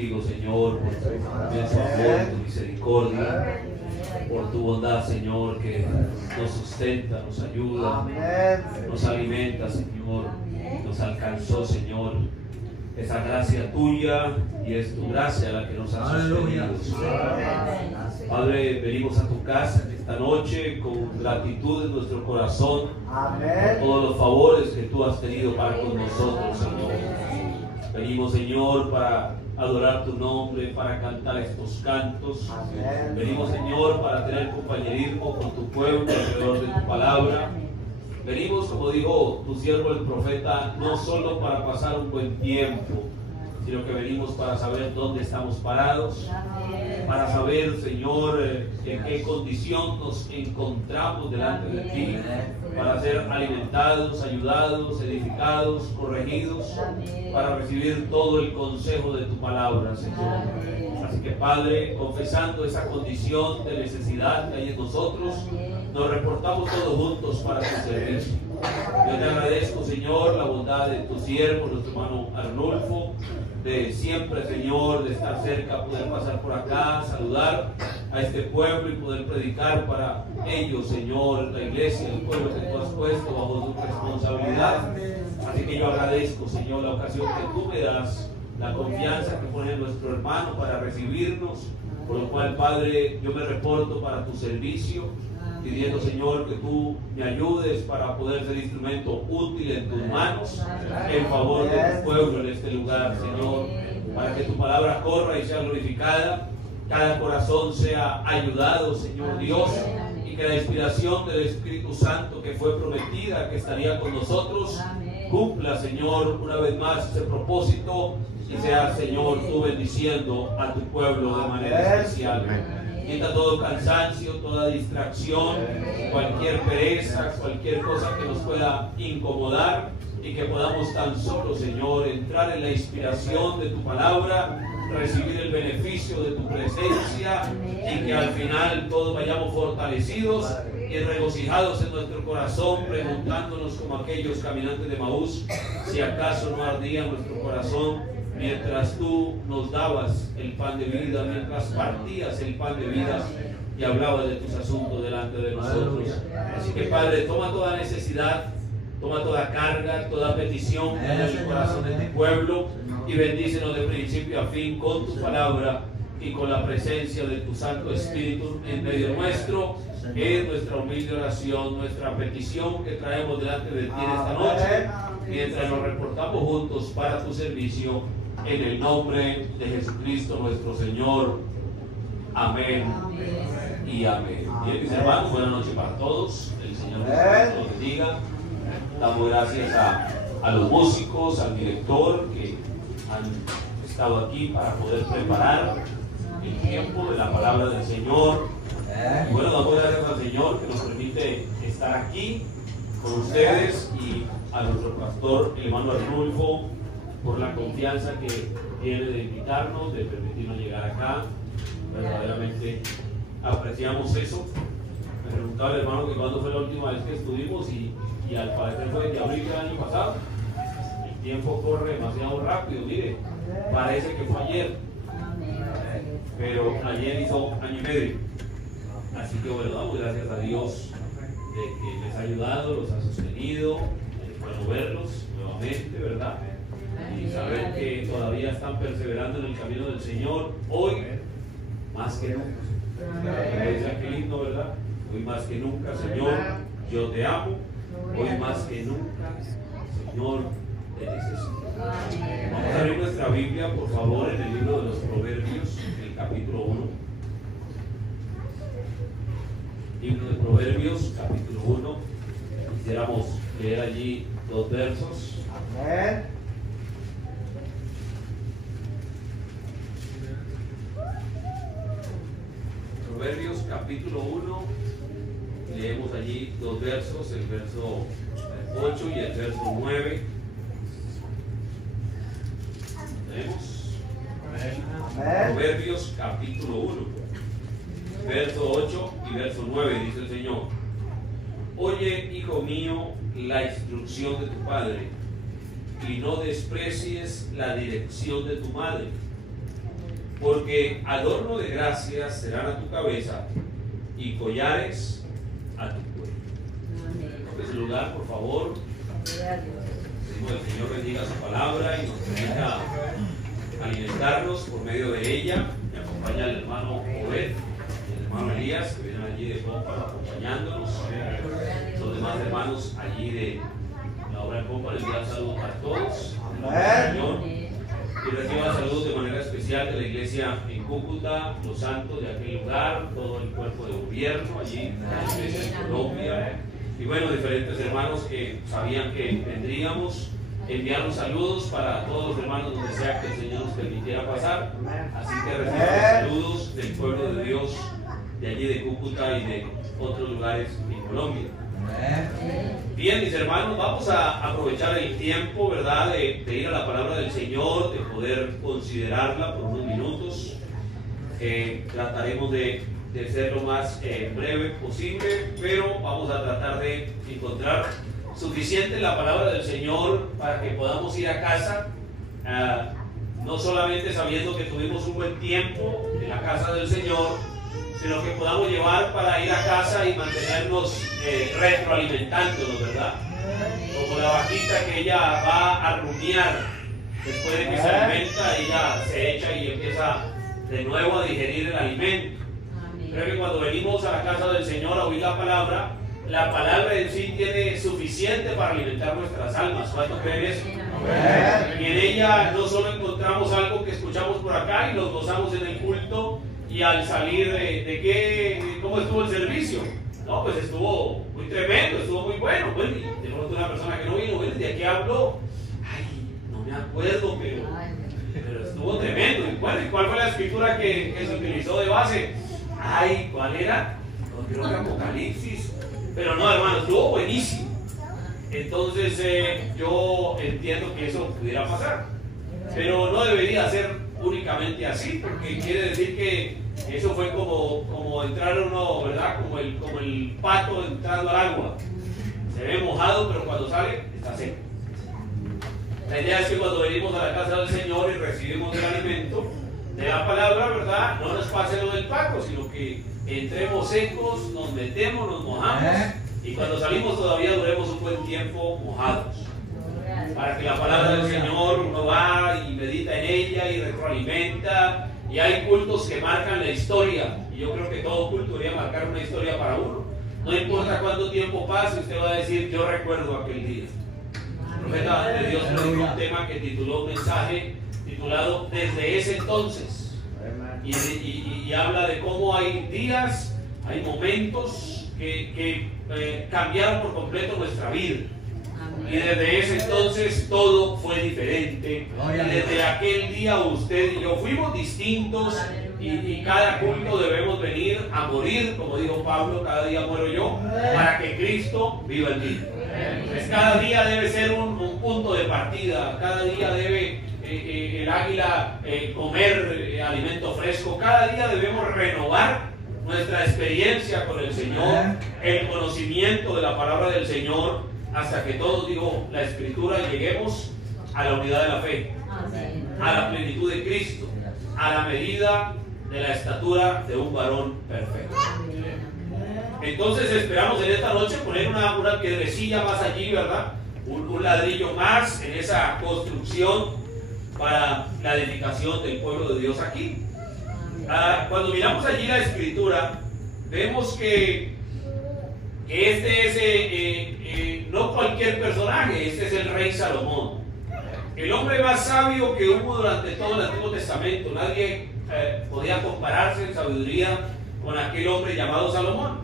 contigo, Señor, por tu inmenso amor, tu misericordia, por tu bondad, Señor, que nos sustenta, nos ayuda, nos alimenta, Señor, nos alcanzó, Señor. Esa gracia tuya y es tu gracia la que nos ha sostenido. Padre, venimos a tu casa esta noche con gratitud en nuestro corazón por todos los favores que tú has tenido para con nosotros, Señor. Venimos, Señor, para adorar tu nombre, para cantar estos cantos. Venimos, Señor, para tener compañerismo con tu pueblo alrededor de tu palabra. Venimos, como dijo tu siervo el profeta, no solo para pasar un buen tiempo, sino que venimos para saber dónde estamos parados, para saber, Señor, en qué condición nos encontramos delante de ti, para ser alimentados, ayudados, edificados, corregidos, para recibir todo el consejo de tu palabra, Señor. Así que, Padre, confesando esa condición de necesidad que hay en nosotros, nos reportamos todos juntos para tu servicio. Yo te agradezco, Señor, la bondad de tu siervo, nuestro hermano Arnulfo, de siempre, Señor, de estar cerca, poder pasar por acá, saludar a este pueblo y poder predicar para ellos, Señor, la iglesia, el pueblo que tú has puesto bajo tu responsabilidad. Así que yo agradezco, Señor, la ocasión que tú me das, la confianza que pone nuestro hermano para recibirnos, por lo cual, Padre, yo me reporto para tu servicio, pidiendo, Señor, que tú me ayudes para poder ser instrumento útil en tus manos, en favor de tu pueblo en este lugar, Señor, para que tu palabra corra y sea glorificada, cada corazón sea ayudado, Señor Dios, y que la inspiración del Espíritu Santo que fue prometida, que estaría con nosotros, cumpla, Señor, una vez más ese propósito y sea, Señor, tú bendiciendo a tu pueblo de manera especial. Quita todo cansancio, toda distracción, cualquier pereza, cualquier cosa que nos pueda incomodar y que podamos tan solo, Señor, entrar en la inspiración de tu palabra, recibir el beneficio de tu presencia y que al final todos vayamos fortalecidos y regocijados en nuestro corazón, preguntándonos como aquellos caminantes de Maús, si acaso no ardía nuestro corazón mientras tú nos dabas el pan de vida, mientras partías el pan de vida y hablabas de tus asuntos delante de nosotros. Así que, Padre, toma toda necesidad, toma toda carga, toda petición en el corazón de tu pueblo y bendícenos de principio a fin con tu palabra y con la presencia de tu Santo Espíritu en medio nuestro. Es nuestra humilde oración, nuestra petición que traemos delante de ti en esta noche, mientras nos reportamos juntos para tu servicio, en el nombre de Jesucristo nuestro Señor. Amén y amén. Bien, mis hermanos, buenas noches para todos. El Señor nos bendiga. Damos gracias a los músicos, al director que han estado aquí para poder preparar el tiempo de la palabra del Señor. Y bueno, damos gracias al Señor que nos permite estar aquí con ustedes y a nuestro pastor, el hermano Arnulfo, por la confianza que tiene de invitarnos, de permitirnos llegar acá. Verdaderamente apreciamos eso. Me preguntaba el hermano que cuándo fue la última vez que estuvimos y al parecer fue de abril del año pasado. El tiempo corre demasiado rápido, mire, parece que fue ayer, pero ayer hizo año y medio. Así que bueno, damos gracias a Dios de que les ha ayudado, los ha sostenido, bueno verlos nuevamente, ¿verdad? Y saber que todavía están perseverando en el camino del Señor, hoy más que nunca. Dice aquel himno, ¿verdad? Hoy más que nunca, Señor, yo te amo. Hoy más que nunca, Señor, te necesito. Vamos a abrir nuestra Biblia, por favor, en el libro de los Proverbios, el capítulo 1. Libro de Proverbios, capítulo 1. Quisiéramos leer allí 2 versos. Amén. Proverbios capítulo 1, leemos allí 2 versos, el verso 8 y el verso 9. ¿Leemos? Proverbios capítulo 1, verso 8 y verso 9, dice el Señor: Oye, hijo mío, la instrucción de tu padre, y no desprecies la dirección de tu madre, porque adorno de gracias serán a tu cabeza y collares a tu cuello. En ese lugar, por favor, pedimos al Señor bendiga su palabra y nos permita alimentarnos por medio de ella. Me acompaña el hermano Obed y el hermano Elías, que vienen allí de Pompa acompañándonos. Los demás hermanos allí de la obra de Pompa les envían saludos para todos. Señor. Y reciban saludos de manera especial de la iglesia en Cúcuta, los santos de aquel lugar, todo el cuerpo de gobierno allí en la iglesia en Colombia. Y bueno, diferentes hermanos que sabían que vendríamos. Enviar los saludos para todos los hermanos donde sea que el Señor nos permitiera pasar. Así que reciban saludos del pueblo de Dios de allí de Cúcuta y de otros lugares en Colombia. Bien, mis hermanos, vamos a aprovechar el tiempo, ¿verdad?, de ir a la palabra del Señor, de poder considerarla por unos minutos. Trataremos de ser lo más breve posible, pero vamos a tratar de encontrar suficiente la palabra del Señor para que podamos ir a casa, no solamente sabiendo que tuvimos un buen tiempo en la casa del Señor, sino que podamos llevar para ir a casa y mantenernos retroalimentándonos, ¿verdad? Como la vaquita que ella va a rumiar después de que se alimenta, ella se echa y empieza de nuevo a digerir el alimento. Creo que cuando venimos a la casa del Señor a oír la palabra en sí tiene suficiente para alimentar nuestras almas. ¿Cuánto creen eso? Y en ella no solo encontramos algo que escuchamos por acá y nos gozamos en el culto, y al salir ¿cómo estuvo el servicio? No, pues estuvo muy tremendo, estuvo muy bueno. Bueno, y de pronto una persona que no vino, bueno, ¿de qué habló? Ay, no me acuerdo, pero estuvo tremendo. ¿Y cuál fue la escritura que se utilizó de base? Ay, ¿cuál era? No, creo que Apocalipsis. Pero no, hermano, estuvo buenísimo. Entonces yo entiendo que eso pudiera pasar, pero no debería ser únicamente así, porque quiere decir que eso fue como entrar uno, ¿verdad? Como el pato entrando al agua. Se ve mojado, pero cuando sale está seco. La idea es que cuando venimos a la casa del Señor y recibimos el alimento de la palabra, ¿verdad?, no nos pase lo del pato, sino que entremos secos, nos metemos, nos mojamos, y cuando salimos todavía duremos un buen tiempo mojados, para que la palabra del Señor uno va y medita en ella y retroalimenta. Y hay cultos que marcan la historia, y yo creo que todo culto debería marcar una historia para uno. No importa cuánto tiempo pase, usted va a decir: yo recuerdo aquel día. El profeta de Dios predicó un tema que tituló un mensaje titulado Desde ese entonces, y habla de cómo hay días, hay momentos que cambiaron por completo nuestra vida. Y desde ese entonces todo fue diferente. Y desde aquel día usted y yo fuimos distintos. Y cada culto debemos venir a morir, como dijo Pablo: cada día muero yo, para que Cristo viva en mí. Pues cada día debe ser un punto de partida. Cada día debe el águila comer alimento fresco. Cada día debemos renovar nuestra experiencia con el Señor, el conocimiento de la palabra del Señor, hasta que todos, digo la Escritura, lleguemos a la unidad de la fe, a la plenitud de Cristo, a la medida de la estatura de un varón perfecto. Entonces esperamos en esta noche poner una piedrecilla más allí, ¿verdad? Un ladrillo más en esa construcción para la edificación del pueblo de Dios aquí. Cuando miramos allí la Escritura, vemos que este es no cualquier personaje, este es el rey Salomón, el hombre más sabio que hubo durante todo el Antiguo Testamento. Nadie podía compararse en sabiduría con aquel hombre llamado Salomón.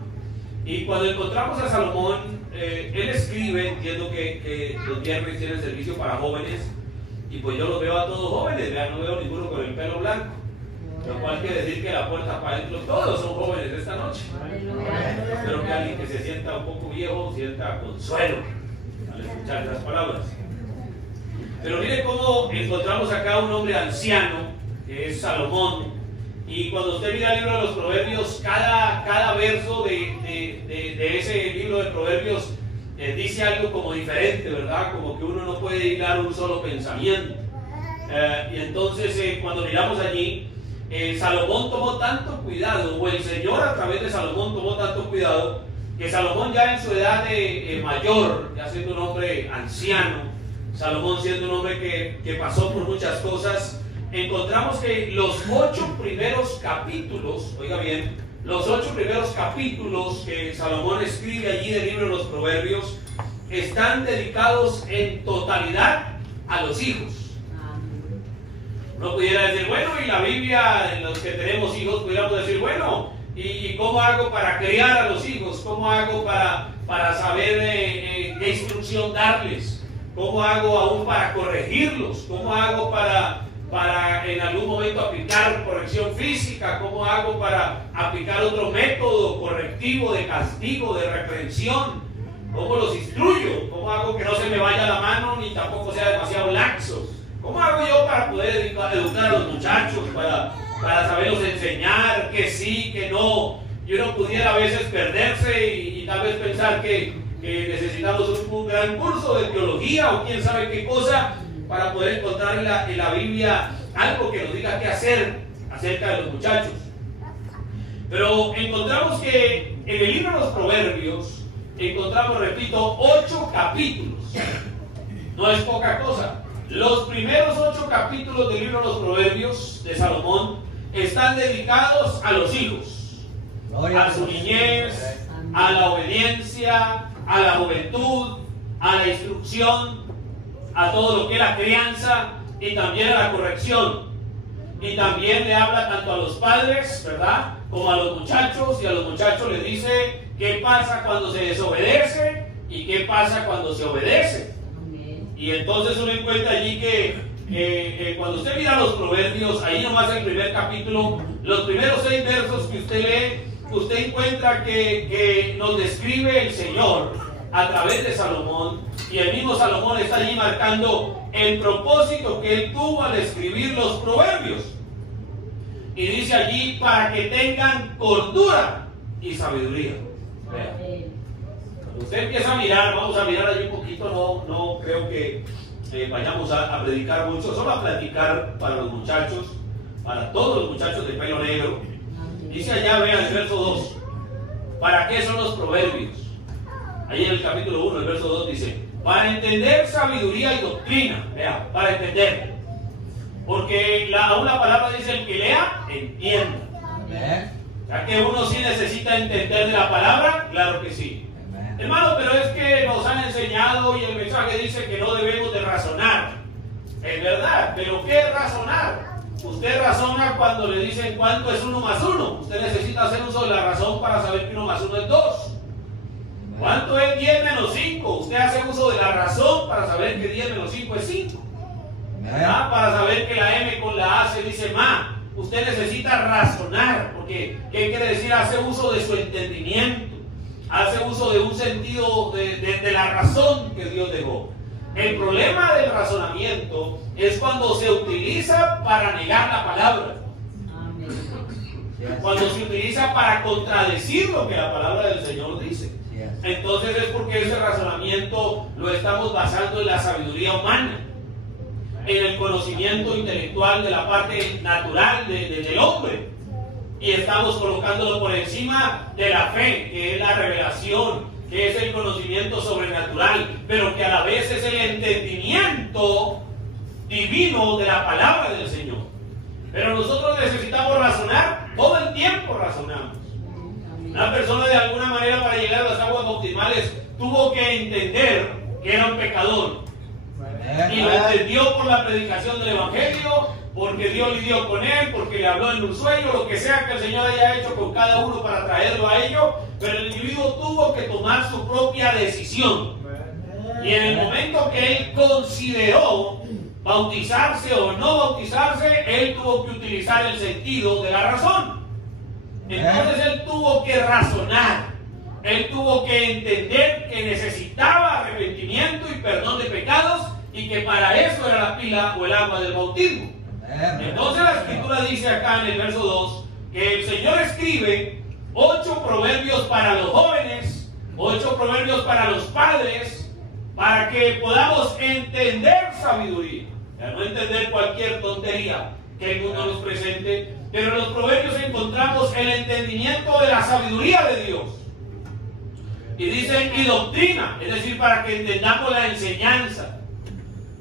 Y cuando encontramos a Salomón, él escribe, entiendo que los viernes tienen servicio para jóvenes, y pues yo los veo a todos jóvenes, vean, no veo ninguno con el pelo blanco. Lo cual quiere decir que la puerta para adentro, todos son jóvenes esta noche. Espero que alguien que se sienta un poco viejo sienta consuelo al escuchar estas palabras. Pero mire cómo encontramos acá un hombre anciano, que es Salomón. Y cuando usted mira el libro de los Proverbios, cada verso de ese libro de Proverbios dice algo como diferente, ¿verdad? Como que uno no puede hilar un solo pensamiento. Y entonces cuando miramos allí, Salomón tomó tanto cuidado, o el Señor a través de Salomón tomó tanto cuidado, que Salomón ya en su edad mayor, ya siendo un hombre anciano, Salomón siendo un hombre que pasó por muchas cosas, encontramos que los 8 primeros capítulos, oiga bien, los 8 primeros capítulos que Salomón escribe allí del libro de los Proverbios están dedicados en totalidad a los hijos. Uno pudiera decir, bueno, y la Biblia, en los que tenemos hijos, pudiéramos decir, bueno, ¿y cómo hago para criar a los hijos? ¿Cómo hago para saber qué instrucción darles? ¿Cómo hago aún para corregirlos? ¿Cómo hago para en algún momento aplicar corrección física? ¿Cómo hago para aplicar otro método correctivo de castigo, de reprensión? ¿Cómo los instruyo? ¿Cómo hago que no se me vaya la mano ni tampoco sea demasiado laxo? ¿Cómo hago yo para poder educar a los muchachos, para saberlos enseñar que sí, que no? Y uno pudiera a veces perderse y tal vez pensar que necesitamos un gran curso de teología o quién sabe qué cosa para poder encontrar en la Biblia algo que nos diga qué hacer acerca de los muchachos. Pero encontramos que en el libro de los Proverbios encontramos, repito, 8 capítulos. No es poca cosa. Los primeros 8 capítulos del libro de los Proverbios de Salomón están dedicados a los hijos, a su niñez, a la obediencia, a la juventud, a la instrucción, a todo lo que es la crianza y también a la corrección. Y también le habla tanto a los padres, ¿verdad?, como a los muchachos, y a los muchachos les dice qué pasa cuando se desobedece y qué pasa cuando se obedece. Y entonces uno encuentra allí que cuando usted mira los Proverbios, ahí nomás el primer capítulo, los primeros 6 versos que usted lee, usted encuentra que nos describe el Señor a través de Salomón, y el mismo Salomón está allí marcando el propósito que él tuvo al escribir los Proverbios. Y dice allí, para que tengan cordura y sabiduría. Vean. Usted empieza a mirar, vamos a mirar allí un poquito, no creo que vayamos a predicar mucho, solo a platicar para los muchachos, para todos los muchachos de pelo negro. Dice allá, vean el verso 2, ¿para qué son los proverbios? Ahí en el capítulo 1, el verso 2 dice, para entender sabiduría y doctrina, vea, para entender. Porque aún la palabra dice, el que lea, entienda. ¿Ya que uno sí necesita entender de la palabra? Claro que sí. Hermano, pero es que nos han enseñado y el mensaje dice que no debemos de razonar. Es verdad, pero ¿qué es razonar? Usted razona cuando le dicen cuánto es 1 más 1. Usted necesita hacer uso de la razón para saber que 1 más 1 es 2. ¿Cuánto es 10 menos 5? Usted hace uso de la razón para saber que 10 menos 5 es 5. ¿Verdad? Para saber que la M con la A se dice ma. Usted necesita razonar, porque ¿qué quiere decir? Hace uso de su entendimiento. Hace uso de un sentido de la razón que Dios dejó. El problema del razonamiento es cuando se utiliza para negar la palabra. Cuando se utiliza para contradecir lo que la palabra del Señor dice. Entonces es porque ese razonamiento lo estamos basando en la sabiduría humana, en el conocimiento intelectual de la parte natural del hombre. Y estamos colocándolo por encima de la fe, que es la revelación, que es el conocimiento sobrenatural, pero que a la vez es el entendimiento divino de la palabra del Señor. Pero nosotros necesitamos razonar, todo el tiempo razonamos. Una persona de alguna manera para llegar a las aguas bautismales tuvo que entender que era un pecador. Y lo entendió por la predicación del Evangelio, porque Dios lidió con él, porque le habló en un sueño, lo que sea que el Señor haya hecho con cada uno para traerlo a ello, pero el individuo tuvo que tomar su propia decisión. Y en el momento que él consideró bautizarse o no bautizarse, él tuvo que utilizar el sentido de la razón. Entonces él tuvo que razonar, él tuvo que entender que necesitaba arrepentimiento y perdón de pecados, y que para eso era la pila o el agua del bautismo. Entonces la Escritura dice acá en el verso 2 que el Señor escribe 8 proverbios para los jóvenes, 8 proverbios para los padres, para que podamos entender sabiduría. No entender cualquier tontería que el mundo nos presente, Pero en los proverbios encontramos el entendimiento de la sabiduría de Dios. Y dicen, y doctrina, es decir, para que entendamos la enseñanza,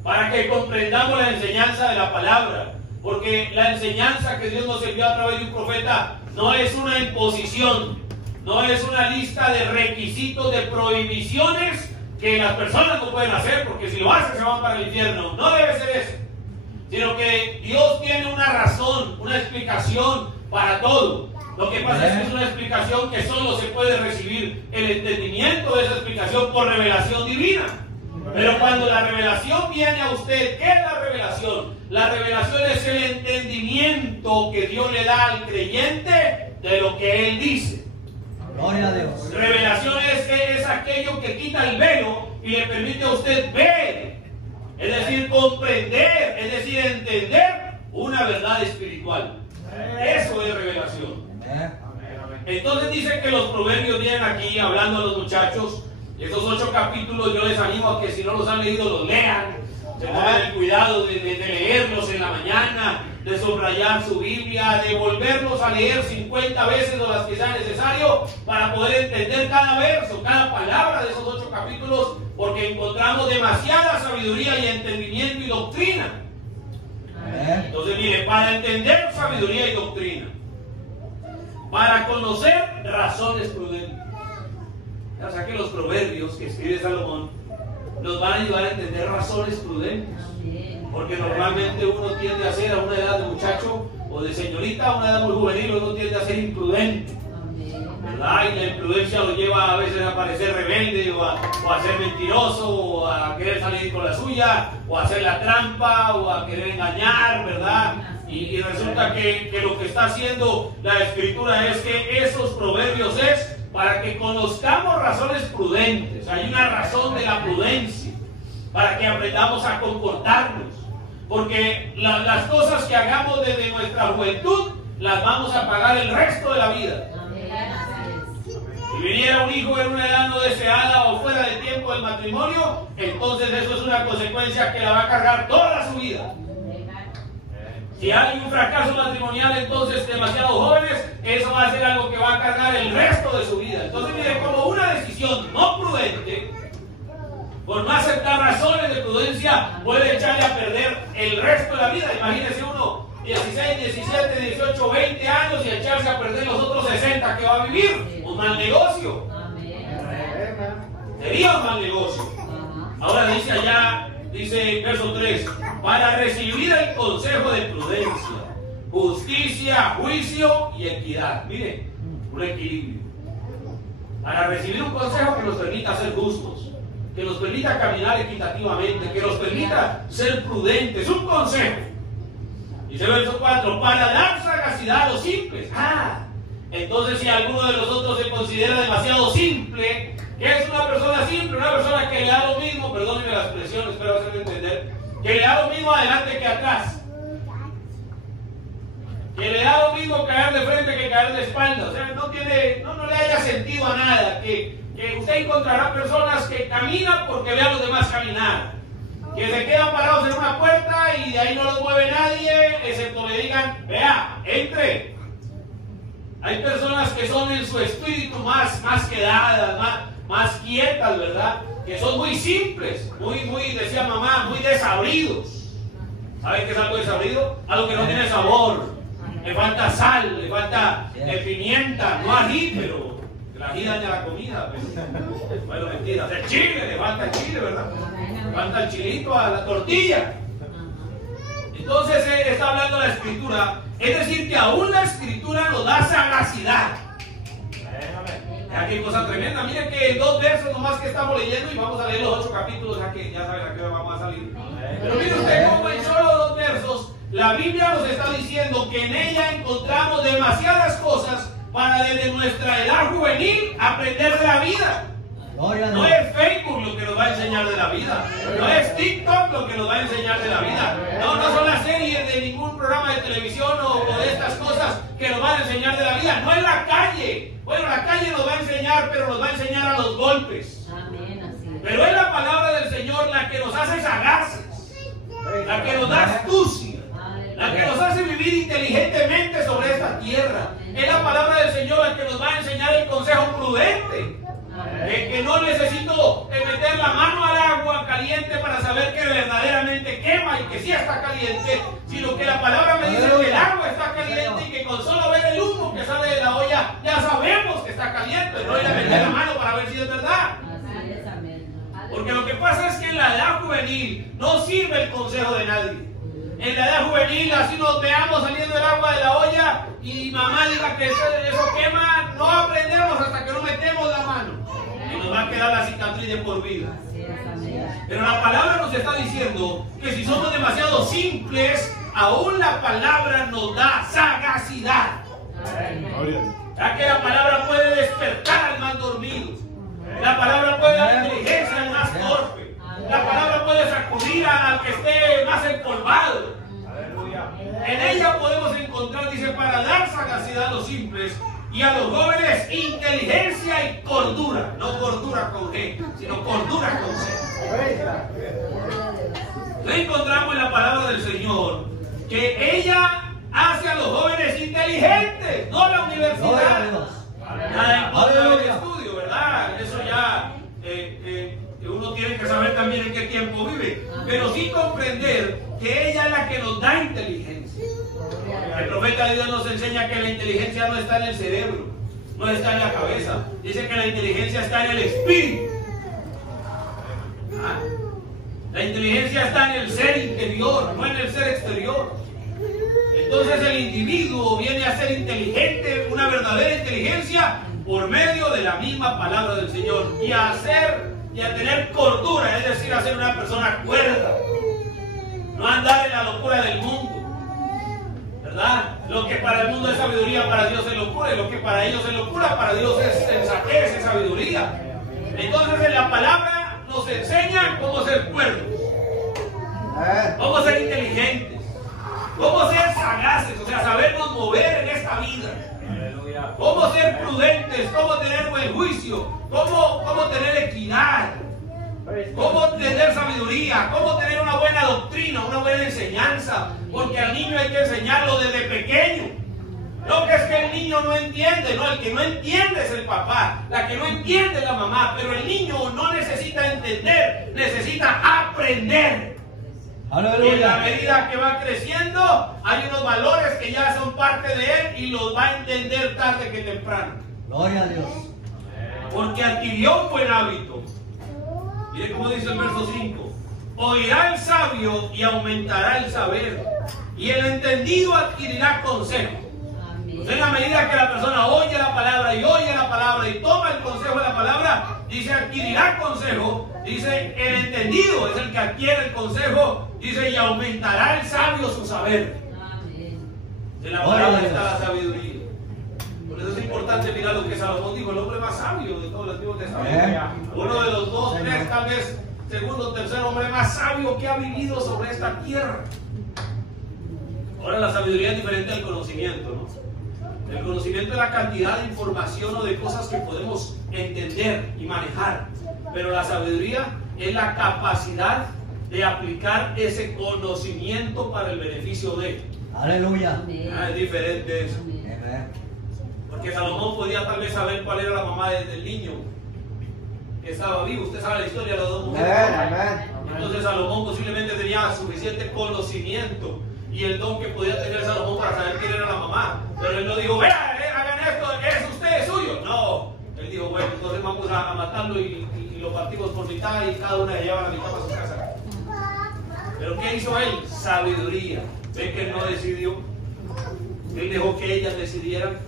para que comprendamos la enseñanza de la palabra. Porque la enseñanza que Dios nos envió a través de un profeta no es una imposición, no es una lista de requisitos, de prohibiciones que las personas no pueden hacer, porque si lo hacen se van para el infierno. No debe ser eso, sino que Dios tiene una razón, una explicación para todo. Lo que pasa es que es una explicación que solo se puede recibir el entendimiento de esa explicación por revelación divina. Pero cuando la revelación viene a usted, ¿qué es la revelación? La revelación es el entendimiento que Dios le da al creyente de lo que Él dice. Gloria a Dios. Revelación es aquello que quita el velo y le permite a usted ver, es decir, comprender, es decir, entender una verdad espiritual. Eso es revelación. Entonces dice que los proverbios vienen aquí hablando a los muchachos. Esos 8 capítulos yo les animo a que si no los han leído los lean. Se tomen el cuidado de leerlos en la mañana, de subrayar su Biblia, de volverlos a leer 50 veces o las que sea necesario para poder entender cada verso, cada palabra de esos 8 capítulos, porque encontramos demasiada sabiduría y entendimiento y doctrina. Entonces mire, para entender sabiduría y doctrina, para conocer razones prudentes. O sea que los proverbios que escribe Salomón nos van a ayudar a entender razones prudentes. Porque normalmente uno tiende a ser a una edad de muchacho o de señorita, a una edad muy juvenil, uno tiende a ser imprudente, ¿verdad? Y la imprudencia lo lleva a veces a parecer rebelde o a ser mentiroso o a querer salir con la suya o a hacer la trampa o a querer engañar, ¿verdad? Y resulta que lo que está haciendo la Escritura es que esos proverbios es para que conozcamos razones prudentes. Hay una razón de la prudencia para que aprendamos a comportarnos, porque las cosas que hagamos desde nuestra juventud las vamos a pagar el resto de la vida. Si viniera un hijo en una edad no deseada o fuera del tiempo del matrimonio, entonces eso es una consecuencia que la va a cargar toda su vida. Si hay un fracaso matrimonial, entonces demasiado jóvenes, eso va a ser algo que va a cargar el resto de su vida. Entonces, mire, como una decisión no prudente, por no aceptar razones de prudencia, puede echarle a perder el resto de la vida. Imagínese uno, 16, 17, 18, 20 años y echarse a perder los otros 60 que va a vivir. Un mal negocio. Sería un mal negocio. Ahora dice allá, dice verso 3, para recibir el consejo de prudencia, justicia, juicio y equidad. Mire, un equilibrio. Para recibir un consejo que nos permita ser justos, que nos permita caminar equitativamente, que nos permita ser prudentes. Un consejo. Dice verso 4, para dar sagacidad a los simples. Entonces si alguno de nosotros se considera demasiado simple, ¿qué es una persona simple? Una persona que le da lo mismo, perdónenme la expresión, espero hacerme entender, que le da lo mismo adelante que atrás, que le da lo mismo caer de frente que caer de espalda. O sea, no le haya sentido a nada, que usted encontrará personas que caminan porque ve a los demás caminar, que se quedan parados en una puerta y de ahí no los mueve nadie, excepto le digan, vea, entre. Hay personas que son en su espíritu más quedadas, más quietas, ¿verdad? Que son muy simples, muy, decía mamá, muy desabridos. ¿Saben qué es algo desabrido? Algo que no tiene sabor, le falta sal, le falta pimienta, no ají, pero el ají daña la comida. Pues. Bueno, mentira, el chile, le falta el chile, ¿verdad? Le falta el chilito a la tortilla. Entonces está hablando la Escritura, es decir, que aún la Escritura nos da sagacidad. Qué cosa tremenda. Miren que en 2 versos nomás que estamos leyendo, y vamos a leer los 8 capítulos, ya que ya saben a qué hora vamos a salir. Pero miren usted cómo en solo 2 versos la Biblia nos está diciendo que en ella encontramos demasiadas cosas para desde nuestra edad juvenil aprender de la vida. No es Facebook lo que nos va a enseñar de la vida, no es TikTok lo que nos va a enseñar de la vida, no son las series de ningún programa de televisión o de estas cosas que nos van a enseñar de la vida, no es la calle. Bueno, la calle nos va a enseñar, pero nos va a enseñar a los golpes. Pero es la palabra del Señor la que nos hace sagaces, la que nos da astucia, la que nos hace vivir inteligentemente sobre esta tierra. Es la palabra del Señor la que nos va a enseñar el consejo prudente. Que no necesito meter la mano al agua caliente para saber que verdaderamente quema y que sí está caliente, sino que la palabra me dice que el agua está caliente y que con solo ver el humo que sale de la olla ya sabemos que está caliente. No ir a meter la mano para ver si es verdad. Porque lo que pasa es que en la edad juvenil no sirve el consejo de nadie. En la edad juvenil, así nos veamos saliendo el agua de la olla y mamá diga que eso quema, no aprendemos hasta que no metemos la mano. Y nos va a quedar la cicatriz de por vida. Pero la palabra nos está diciendo que si somos demasiado simples, aún la palabra nos da sagacidad. Ya que la palabra puede despertar al más dormido. La palabra puede dar inteligencia al más torpe. La palabra puede sacudir al que esté más empolvado. En ella podemos encontrar, dice, para dar sagacidad a los simples y a los jóvenes inteligencia y cordura. No cordura con G, sino cordura con C. Lo encontramos en la palabra del Señor, que ella hace a los jóvenes inteligentes, no la universidad. Nada en contra del estudio, ¿verdad? Eso ya uno tiene que saber también en qué tiempo vive, pero sí comprender que ella es la que nos da inteligencia. El profeta de Dios nos enseña que la inteligencia no está en el cerebro, no está en la cabeza. Dice que la inteligencia está en el espíritu. La inteligencia está en el ser interior, no en el ser exterior. Entonces el individuo viene a ser inteligente, una verdadera inteligencia, por medio de la misma palabra del Señor, y a tener cordura, es decir, a ser una persona cuerda, no andar en la locura del mundo, ¿verdad? Lo que para el mundo es sabiduría, para Dios es locura, y lo que para ellos es locura, para Dios es sensatez, es sabiduría. Entonces en la palabra nos enseña cómo ser cuerdos, cómo ser inteligentes, cómo ser sagaces, o sea, sabernos mover en esta vida. Cómo ser prudentes, cómo tener buen juicio, cómo tener equidad, cómo tener sabiduría, cómo tener una buena doctrina, una buena enseñanza, porque al niño hay que enseñarlo desde pequeño. No que es que el niño no entiende, no, el que no entiende es el papá, la que no entiende es la mamá, pero el niño no necesita entender, necesita aprender. Y en la medida que va creciendo, hay unos valores que ya son parte de él y los va a entender tarde que temprano. Gloria a Dios. Porque adquirió un buen hábito. Mire cómo dice el verso 5. Oirá el sabio y aumentará el saber, y el entendido adquirirá consejo. Entonces, en la medida que la persona oye la palabra y toma el consejo de la palabra, dice adquirirá consejo. Dice el entendido es el que adquiere el consejo. Dice y aumentará el sabio su saber. En la palabra está la sabiduría. Por eso es importante mirar lo que Salomón dijo, el hombre más sabio de todo el Antiguo Testamento. Uno de los 2, 3, tal vez segundo o tercer hombre más sabio que ha vivido sobre esta tierra. Ahora la sabiduría es diferente al conocimiento, ¿no? El conocimiento es la cantidad de información o de cosas que podemos entender y manejar. Pero la sabiduría es la capacidad de aplicar ese conocimiento para el beneficio de. Aleluya. Es diferente eso. Porque Salomón podía tal vez saber cuál era la mamá del niño que estaba vivo. Usted sabe la historia de los dos mujeres. Entonces Salomón posiblemente tenía suficiente conocimiento y el don que podía tener Salomón para saber quién era la mamá. Pero él no dijo, vea, hagan esto, es usted, es suyo. No, él dijo, bueno, entonces vamos a matarlo y lo partimos por mitad y cada una se lleva la mitad para su casa. Pero ¿qué hizo él? Sabiduría. ¿Ve que él no decidió? Él dejó que ellas decidieran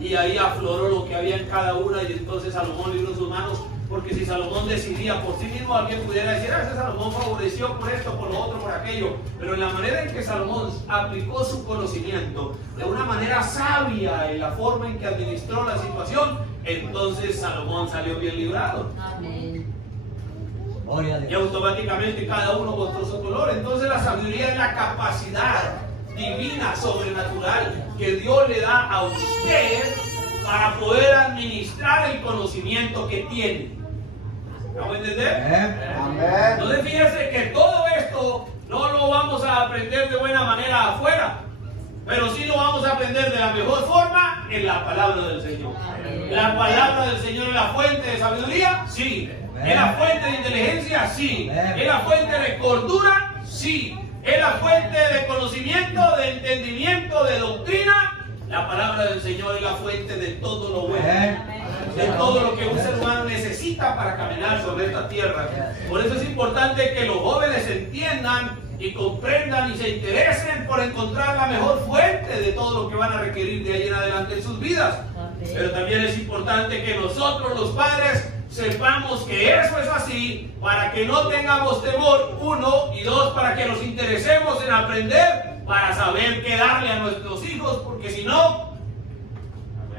y ahí afloró lo que había en cada una y entonces Salomón libró sus manos, porque si Salomón decidía por sí mismo, alguien pudiera decir, ese Salomón favoreció por esto, por lo otro, por aquello. Pero en la manera en que Salomón aplicó su conocimiento de una manera sabia en la forma en que administró la situación, entonces Salomón salió bien librado. Amén. Y automáticamente cada uno mostró su color. Entonces la sabiduría es la capacidad divina, sobrenatural, que Dios le da a usted para poder administrar el conocimiento que tiene. ¿Vamos a entender? Amén. Entonces fíjense que todo esto no lo vamos a aprender de buena manera afuera, pero sí lo vamos a aprender de la mejor forma en la palabra del Señor. ¿La palabra del Señor es la fuente de sabiduría? Sí. ¿Es la fuente de inteligencia? Sí. ¿Es la fuente de cordura? Sí. ¿Es la fuente de conocimiento, de entendimiento, de doctrina? La palabra del Señor es la fuente de todo lo bueno, de todo lo que un ser humano necesita para caminar sobre esta tierra. Por eso es importante que los jóvenes entiendan y comprendan y se interesen por encontrar la mejor fuente de todo lo que van a requerir de ahí en adelante en sus vidas. Pero también es importante que nosotros los padres sepamos que eso es así, para que no tengamos temor, uno, y dos, para que nos interesemos en aprender, para saber qué darle a nuestros hijos, porque si no,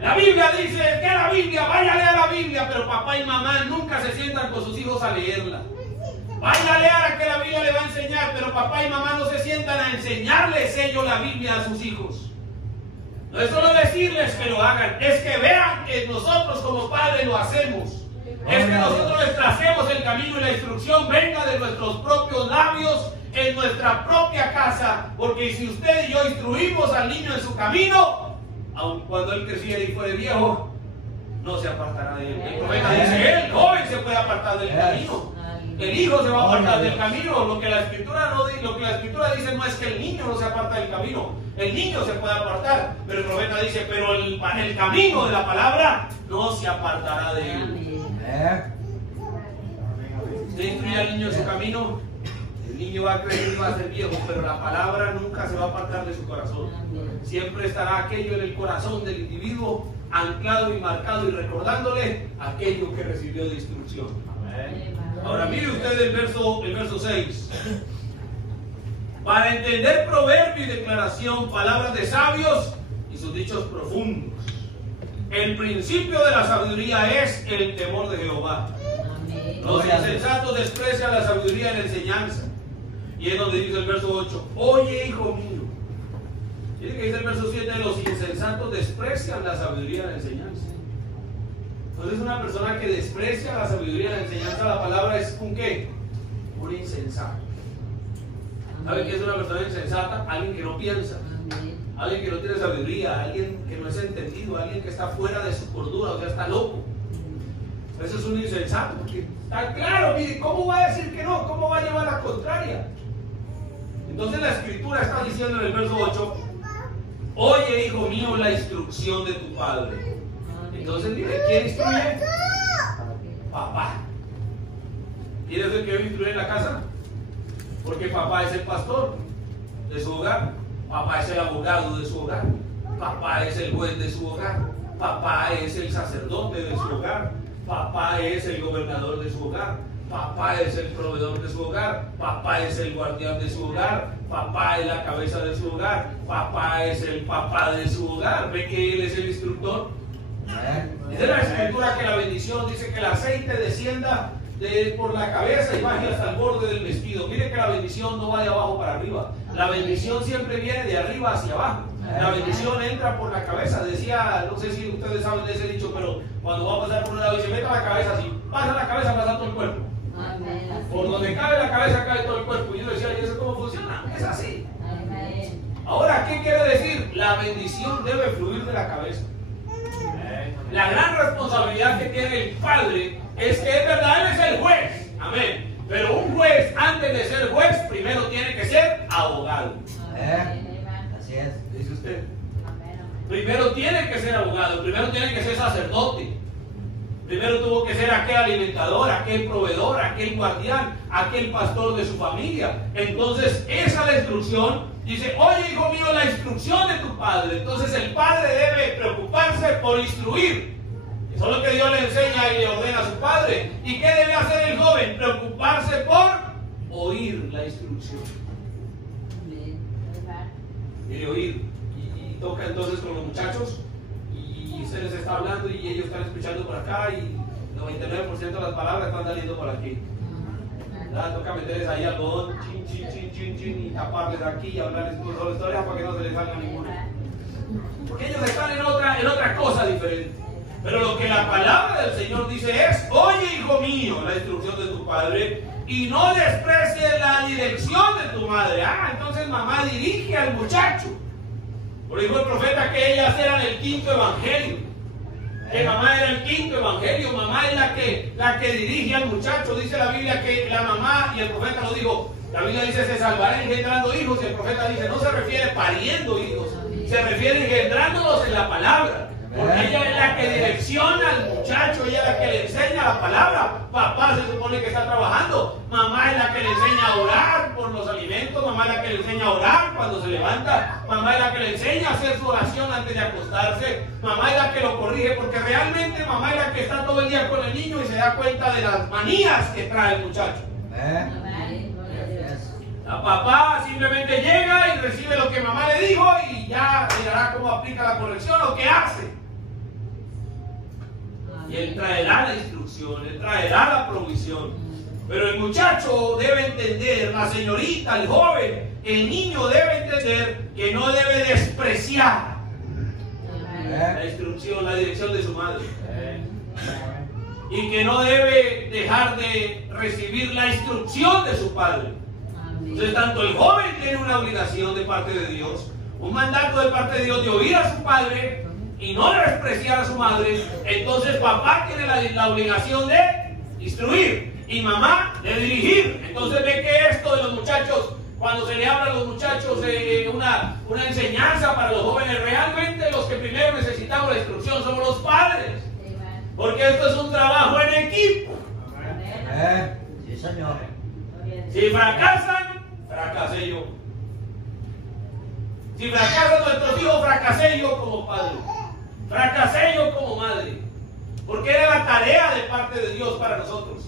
la Biblia dice que la Biblia, vaya a leer la Biblia, pero papá y mamá nunca se sientan con sus hijos a leerla. Vaya a leer a que la Biblia le va a enseñar, pero papá y mamá no se sientan a enseñarles ellos la Biblia a sus hijos. No es solo decirles que lo hagan, es que vean que nosotros como padres lo hacemos. Es que nosotros les tracemos el camino y la instrucción venga de nuestros propios labios, en nuestra propia casa. Porque si usted y yo instruimos al niño en su camino, aun cuando él creciera y fuere viejo, no se apartará de él. El profeta dice, el joven se puede apartar del camino. El hijo se va a apartar del camino. Lo que la escritura no dice, lo que la escritura dice no es que el niño no se aparta del camino. El niño se puede apartar, pero el profeta dice, pero el camino de la palabra no se apartará de él. Usted instruye al niño en su camino, el niño va a crecer y va a ser viejo, pero la palabra nunca se va a apartar de su corazón. Siempre estará aquello en el corazón del individuo, anclado y marcado y recordándole aquello que recibió de instrucción. Ahora mire usted el verso 6. Para entender proverbio y declaración, palabras de sabios y sus dichos profundos. El principio de la sabiduría es el temor de Jehová. Los insensatos desprecian la sabiduría en la enseñanza. Y es donde dice el verso 8, oye hijo mío. Tiene que dice el verso 7, los insensatos desprecian la sabiduría en la enseñanza. Entonces una persona que desprecia la sabiduría en la enseñanza, la palabra es un ¿qué? Un insensato. ¿Sabe qué es una persona insensata? Alguien que no piensa, alguien que no tiene sabiduría, alguien que no es entendido, alguien que está fuera de su cordura, o sea, está loco. Eso es un insensato, porque está claro, mire, ¿cómo va a decir que no? ¿Cómo va a llevar la contraria? Entonces la escritura está diciendo en el verso 8, oye hijo mío la instrucción de tu padre. Entonces mire, ¿quién instruye? Papá. ¿Quién es el que debe instruir en la casa? Porque papá es el pastor de su hogar, papá es el abogado de su hogar, papá es el juez de su hogar, papá es el sacerdote de su hogar, papá es el gobernador de su hogar, papá es el proveedor de su hogar, papá es el guardián de su hogar, papá es la cabeza de su hogar, papá es el papá de su hogar. ¿Ve que él es el instructor? Dice la escritura que la bendición dice que el aceite descienda por la cabeza y baje hasta el borde del vestido. Mire que la bendición no va de abajo para arriba. La bendición siempre viene de arriba hacia abajo. La bendición entra por la cabeza. Decía, no sé si ustedes saben de ese dicho, pero cuando va a pasar por un lado y se mete a la cabeza así, pasa la cabeza, pasa todo el cuerpo. Por donde cabe la cabeza, cabe todo el cuerpo. Y yo decía, ¿y eso cómo funciona? Es así. Ahora, ¿qué quiere decir? La bendición debe fluir de la cabeza. La gran responsabilidad que tiene el padre es que es verdad, él es el juez. Amén. Pero un juez, antes de ser juez, primero tiene que ser abogado. Así es. Dice usted. Primero tiene que ser abogado, primero tiene que ser sacerdote. Primero tuvo que ser aquel alimentador, aquel proveedor, aquel guardián, aquel pastor de su familia. Entonces, esa es la instrucción. Dice, oye hijo mío, la instrucción de tu padre. Entonces el padre debe preocuparse por instruir. Eso es lo que Dios le enseña y le ordena a su padre. ¿Y qué debe hacer el joven? Preocuparse por oír la instrucción. Quiere oír. Y toca entonces con los muchachos. Y se les está hablando y ellos están escuchando por acá. Y 99% de las palabras están saliendo por aquí. Toca meterles ahí algodón, chin, y taparles aquí y hablarles por toda la historia para que no se les salga ninguna. Porque ellos están en otra cosa diferente. Pero lo que la palabra del Señor dice es, oye hijo mío, la instrucción de tu padre, y no desprecies la dirección de tu madre. Entonces mamá dirige al muchacho. Por dijo el profeta que ellas eran el quinto evangelio. Que mamá era el quinto evangelio. Mamá es la que dirige al muchacho. Dice la Biblia que la mamá, y el profeta lo dijo, la Biblia dice se salvará engendrando hijos, y el profeta dice no se refiere pariendo hijos, se refiere engendrándolos en la palabra. Porque ella es la que direcciona al muchacho, ella es la que le enseña la palabra. Papá se supone que está trabajando, mamá es la que le enseña a orar por los alimentos, mamá es la que le enseña a orar cuando se levanta, mamá es la que le enseña a hacer su oración antes de acostarse, mamá es la que lo corrige, porque realmente mamá es la que está todo el día con el niño y se da cuenta de las manías que trae el muchacho. A papá simplemente llega y recibe lo que mamá le dijo y ya mirará cómo aplica la corrección o qué hace. Y él traerá la instrucción, él traerá la provisión. Pero el muchacho debe entender, la señorita, el joven, el niño debe entender que no debe despreciar la instrucción, la dirección de su madre. Y que no debe dejar de recibir la instrucción de su padre. Entonces tanto el joven tiene una obligación de parte de Dios, un mandato de parte de Dios de oír a su padre y no despreciar a su madre. Entonces papá tiene la obligación de instruir y mamá de dirigir. Entonces ve que esto de los muchachos, cuando se le habla a los muchachos una enseñanza para los jóvenes, realmente los que primero necesitamos la instrucción somos los padres, porque esto es un trabajo en equipo. Sí, señor. Si fracasan, fracasé yo. Si fracasan nuestros hijos, fracasé yo como padre, fracasé yo como madre, porque era la tarea de parte de Dios para nosotros.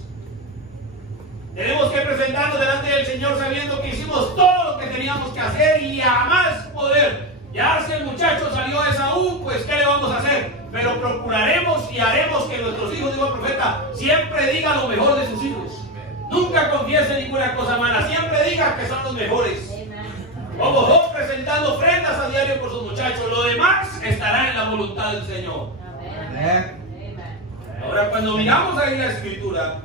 Tenemos que presentarnos delante del Señor sabiendo que hicimos todo lo que teníamos que hacer y a más poder. Ya si el muchacho salió de Saúl, pues ¿qué le vamos a hacer? Pero procuraremos y haremos que nuestros hijos, digo el profeta, siempre digan lo mejor de sus hijos. Nunca confiese ninguna cosa mala, siempre diga que son los mejores. Como dos presentando ofrendas a diario por sus muchachos, lo demás estará en la voluntad del Señor. Ahora cuando miramos ahí la escritura,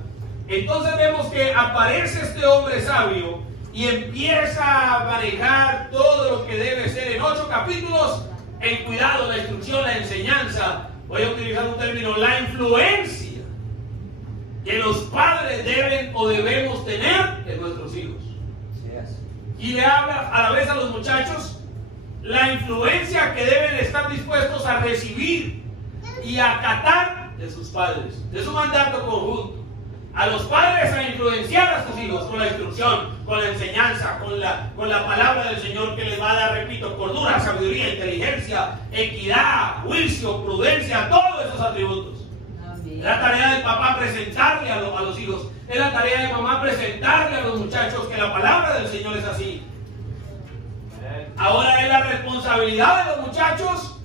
entonces vemos que aparece este hombre sabio y empieza a manejar todo lo que debe ser en 8 capítulos, el cuidado, la instrucción, la enseñanza. Voy a utilizar un término, la influencia que los padres deben o debemos tener en nuestros hijos. Y le habla a la vez a los muchachos la influencia que deben estar dispuestos a recibir y acatar de sus padres, de su mandato conjunto. A los padres a influenciar a sus hijos con la instrucción, con la enseñanza, con la palabra del Señor que les va a dar, repito, cordura, sabiduría, inteligencia, equidad, juicio, prudencia, todos esos atributos. Es la tarea del papá presentarle a los hijos. Es la tarea de mamá presentarle a los muchachos que la palabra del Señor es así. Ahora es la responsabilidad de los muchachos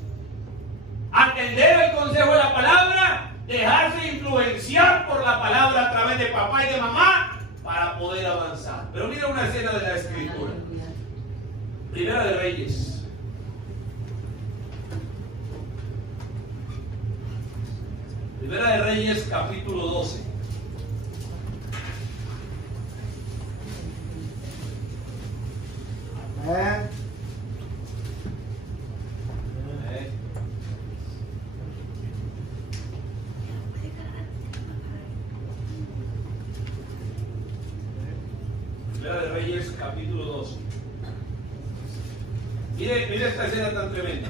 atender el consejo de la palabra, dejarse influenciar por la palabra a través de papá y de mamá para poder avanzar. Pero mira una escena de la escritura. Primera de Reyes. Primera de Reyes, capítulo 12. Primera de Reyes, capítulo 12. Mire esta escena tan tremenda.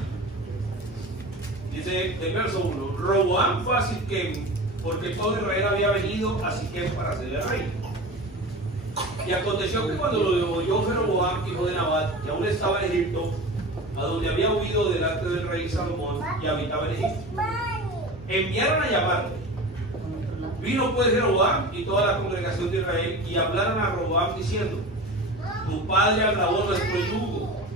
Dice del verso 1: Roboam fue a Siquem, porque todo Israel había venido a Siquem para ser el rey. Y aconteció que cuando lo oyó Jeroboam, hijo de Nabat, que aún estaba en Egipto, a donde había huido delante del rey Salomón, y habitaba en Egipto, enviaron a llamarlo. Vino pues Jeroboam y toda la congregación de Israel, y hablaron a Roboam diciendo: tu padre agravó nuestro yugo,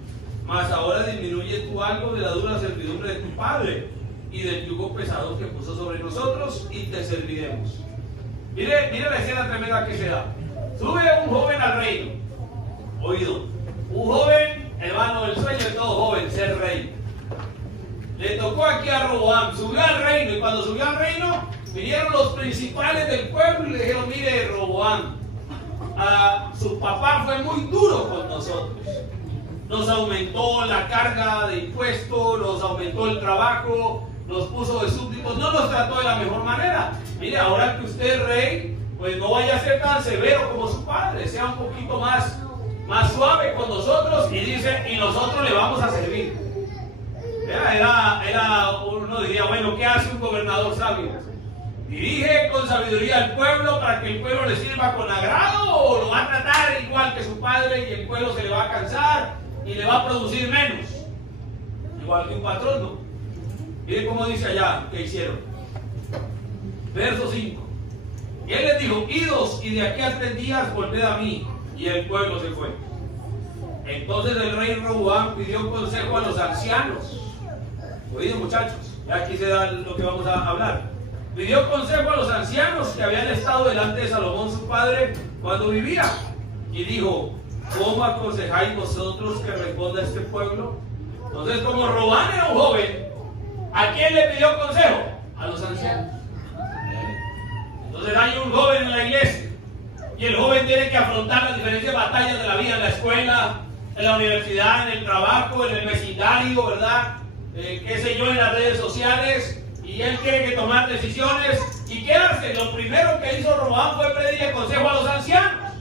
mas ahora disminuye tú algo de la dura servidumbre de tu padre y del yugo pesado que puso sobre nosotros, y te serviremos. Mire la escena tremenda que se da. Sube un joven al reino. Oído, un joven, hermano, el sueño de todo joven, ser rey. Le tocó aquí a Roboam, subió al reino, y cuando subió al reino, vinieron los principales del pueblo y le dijeron: mire, Roboam, su papá fue muy duro con nosotros. Nos aumentó la carga de impuestos, nos aumentó el trabajo, nos puso de súbditos, no nos trató de la mejor manera. Mire, ahora que usted es rey, pues no vaya a ser tan severo como su padre, sea un poquito más suave con nosotros, y dice, y nosotros le vamos a servir. Uno diría, bueno, ¿qué hace un gobernador sabio? ¿Dirige con sabiduría al pueblo para que el pueblo le sirva con agrado, o lo va a tratar igual que su padre y el pueblo se le va a cansar y le va a producir menos? Igual que un patrón, ¿no? Miren cómo dice allá que hicieron. Verso 5. Y él les dijo, idos, y de aquí a 3 días volved a mí. Y el pueblo se fue. Entonces el rey Roboam pidió consejo a los ancianos. Oído, muchachos, ya aquí se da lo que vamos a hablar. Pidió consejo a los ancianos que habían estado delante de Salomón su padre cuando vivía. Y dijo, ¿cómo aconsejáis vosotros que responda a este pueblo? Entonces, como Roboam era un joven, ¿a quién le pidió consejo? A los ancianos. Entonces hay un joven en la iglesia, y el joven tiene que afrontar las diferentes batallas de la vida, en la escuela, en la universidad, en el trabajo, en el vecindario, ¿verdad? Qué sé yo, en las redes sociales, y él tiene que tomar decisiones. ¿Y qué hace? Lo primero que hizo Roboam fue pedirle consejo a los ancianos.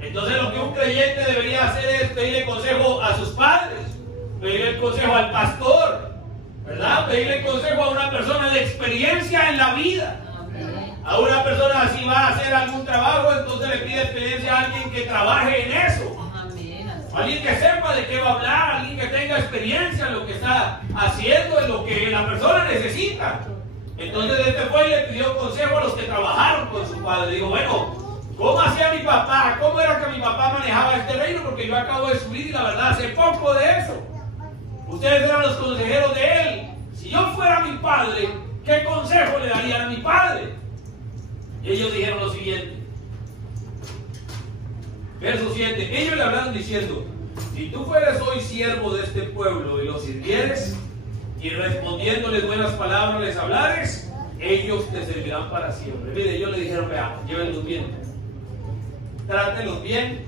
Entonces lo que un creyente debería hacer es pedirle consejo a sus padres, pedirle consejo al pastor, ¿verdad? Pedirle consejo a una persona de experiencia en la vida. A una persona, si va a hacer algún trabajo, entonces le pide experiencia a alguien que trabaje en eso. Alguien que sepa de qué va a hablar, alguien que tenga experiencia en lo que está haciendo, en lo que la persona necesita. Entonces este fue y le pidió consejo a los que trabajaron con su padre. Dijo, bueno, ¿cómo hacía mi papá? ¿Cómo era que mi papá manejaba este reino? Porque yo acabo de subir y la verdad hace poco de eso. Ustedes eran los consejeros de él. Si yo fuera mi padre, ¿qué consejo le darían a mi padre? Y ellos dijeron lo siguiente. Verso 7. Ellos le hablaron diciendo, si tú fueres hoy siervo de este pueblo y los sirvieres, y respondiéndoles buenas palabras les hablares, ellos te servirán para siempre. Mire, ellos le dijeron, vea, llévenlos bien, trátenlos bien,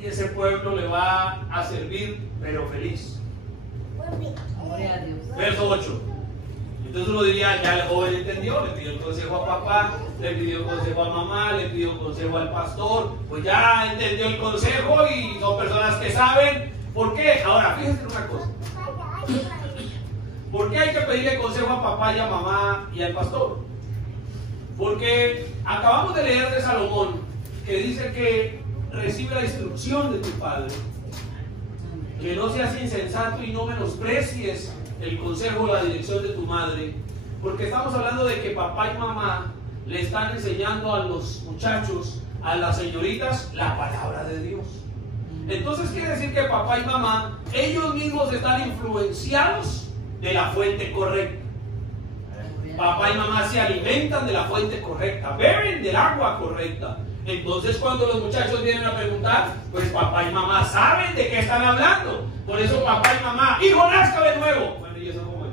y ese pueblo le va a servir, pero feliz. Verso 8. Entonces uno diría, ya el joven entendió, le pidió el consejo a papá, le pidió consejo a mamá, le pidió consejo al pastor, pues ya entendió el consejo y son personas que saben. ¿Por qué? Ahora, fíjense una cosa. ¿Por qué hay que pedirle consejo a papá y a mamá y al pastor? Porque acabamos de leer de Salomón, que dice que recibe la instrucción de tu padre, que no seas insensato y no menosprecies el consejo o la dirección de tu madre, porque estamos hablando de que papá y mamá le están enseñando a los muchachos, a las señoritas, la palabra de Dios. Entonces quiere decir que papá y mamá, ellos mismos están influenciados de la fuente correcta. Papá y mamá se alimentan de la fuente correcta, beben del agua correcta. Entonces cuando los muchachos vienen a preguntar, pues papá y mamá saben de qué están hablando. Por eso papá y mamá, hijo, nazca de nuevo. Bueno, ¿y eso cómo es?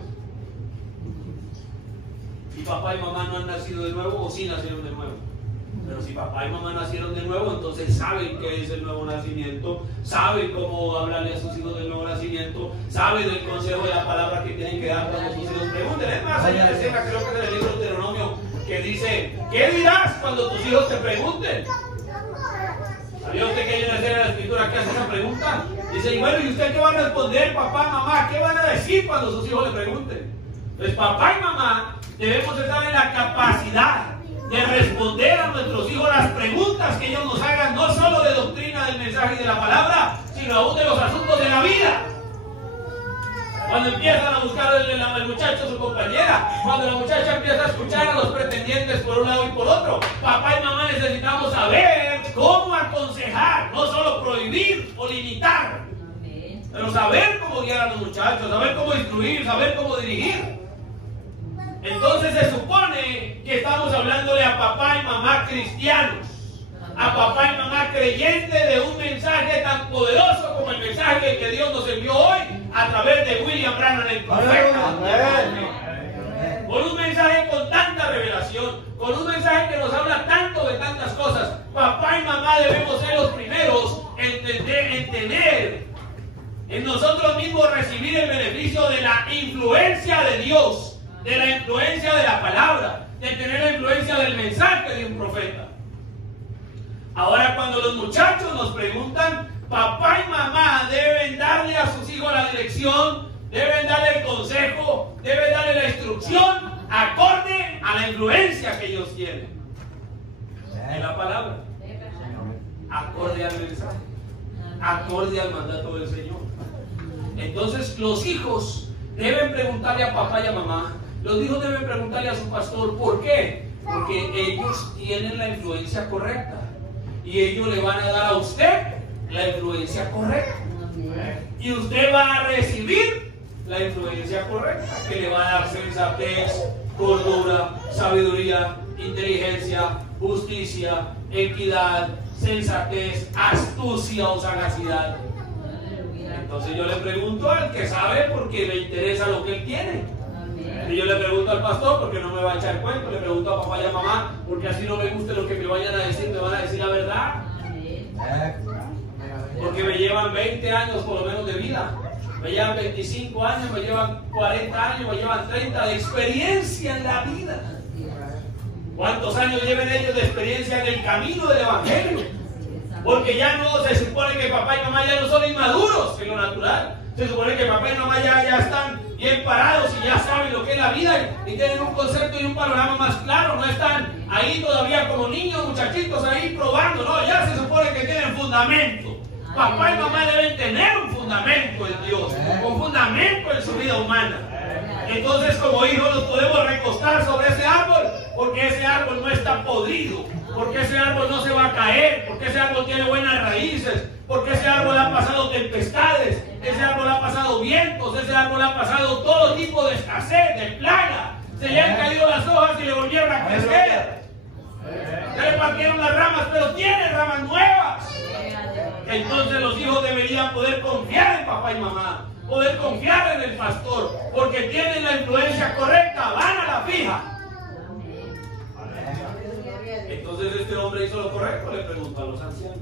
Si papá y mamá no han nacido de nuevo, o sí nacieron de nuevo. Pero si papá y mamá nacieron de nuevo, entonces saben qué es el nuevo nacimiento, saben cómo hablarle a sus hijos del nuevo nacimiento, saben el consejo de la palabra que tienen que dar cuando sus hijos pregunten. Es más, allá de escena, creo que es en el libro de Deuteronomio, que dice, ¿qué dirás cuando tus hijos te pregunten? ¿Sabía usted que hay una escena de la escritura que hace esa pregunta? Dice, y bueno, ¿y usted qué van a responder, papá, mamá? ¿Qué van a decir cuando sus hijos le pregunten? Pues papá y mamá debemos estar en la capacidad de responder a nuestros hijos las preguntas que ellos nos hagan, no solo de doctrina del mensaje y de la palabra, sino aún de los asuntos de la vida. Cuando empiezan a buscar el muchacho a su compañera, cuando la muchacha empieza a escuchar a los pretendientes por un lado y por otro, papá y mamá necesitamos saber cómo aconsejar, no solo prohibir o limitar, pero saber cómo guiar a los muchachos, saber cómo instruir, saber cómo dirigir. Entonces se supone que estamos hablándole a papá y mamá cristianos, a papá y mamá creyentes de un mensaje tan poderoso como el mensaje que Dios nos envió hoy a través de William Branham, el profeta. Con un mensaje con tanta revelación, con un mensaje que nos habla tanto de tantas cosas. papá y mamá debemos ser los primeros en tener en nosotros mismos, recibir el beneficio de la influencia de Dios, de la influencia de la palabra, de tener la influencia del mensaje de un profeta. Ahora, cuando los muchachos nos preguntan, papá y mamá deben darle a sus hijos la dirección, deben darle el consejo, deben darle la instrucción acorde a la influencia que ellos tienen en la palabra, acorde al mensaje, acorde al mandato del Señor. Entonces los hijos deben preguntarle a papá y a mamá, los hijos deben preguntarle a su pastor. ¿Por qué? Porque ellos tienen la influencia correcta y ellos le van a dar a usted la influencia correcta, y usted va a recibir la influencia correcta, que le va a dar sensatez, cordura, sabiduría, inteligencia, justicia, equidad, sensatez, astucia o sagacidad. Entonces yo le pregunto al que sabe porque le interesa lo que él tiene. Y yo le pregunto al pastor porque no me va a echar cuento. Le pregunto a papá y a mamá porque así no me gusta lo que me vayan a decir, me van a decir la verdad. Porque me llevan 20 años por lo menos de vida. Me llevan 25 años, me llevan 40 años, me llevan 30 de experiencia en la vida. ¿Cuántos años lleven ellos de experiencia en el camino del Evangelio? Porque ya no se supone que papá y mamá ya no son inmaduros en lo natural. Se supone que papá y mamá ya están bien parados y ya saben lo que es la vida y tienen un concepto y un panorama más claro. No están ahí todavía como niños, muchachitos ahí probando. No, ya se supone que tienen fundamento. Papá y mamá deben tener un fundamento en Dios, un fundamento en su vida humana. Entonces, como hijos nos podemos recostar sobre ese árbol porque ese árbol no está podrido, porque ese árbol no se va a caer, porque ese árbol tiene buenas raíces, porque ese árbol ha pasado tempestades, ese árbol ha pasado vientos, ese árbol ha pasado todo tipo de escasez, de plaga. Se le han caído las hojas y le volvieron a crecer. Se le partieron las ramas, pero tiene ramas nuevas. Entonces los hijos deberían poder confiar en papá y mamá, poder confiar en el pastor, porque tienen la influencia correcta, van a la fija. Entonces este hombre hizo lo correcto, le preguntó a los ancianos.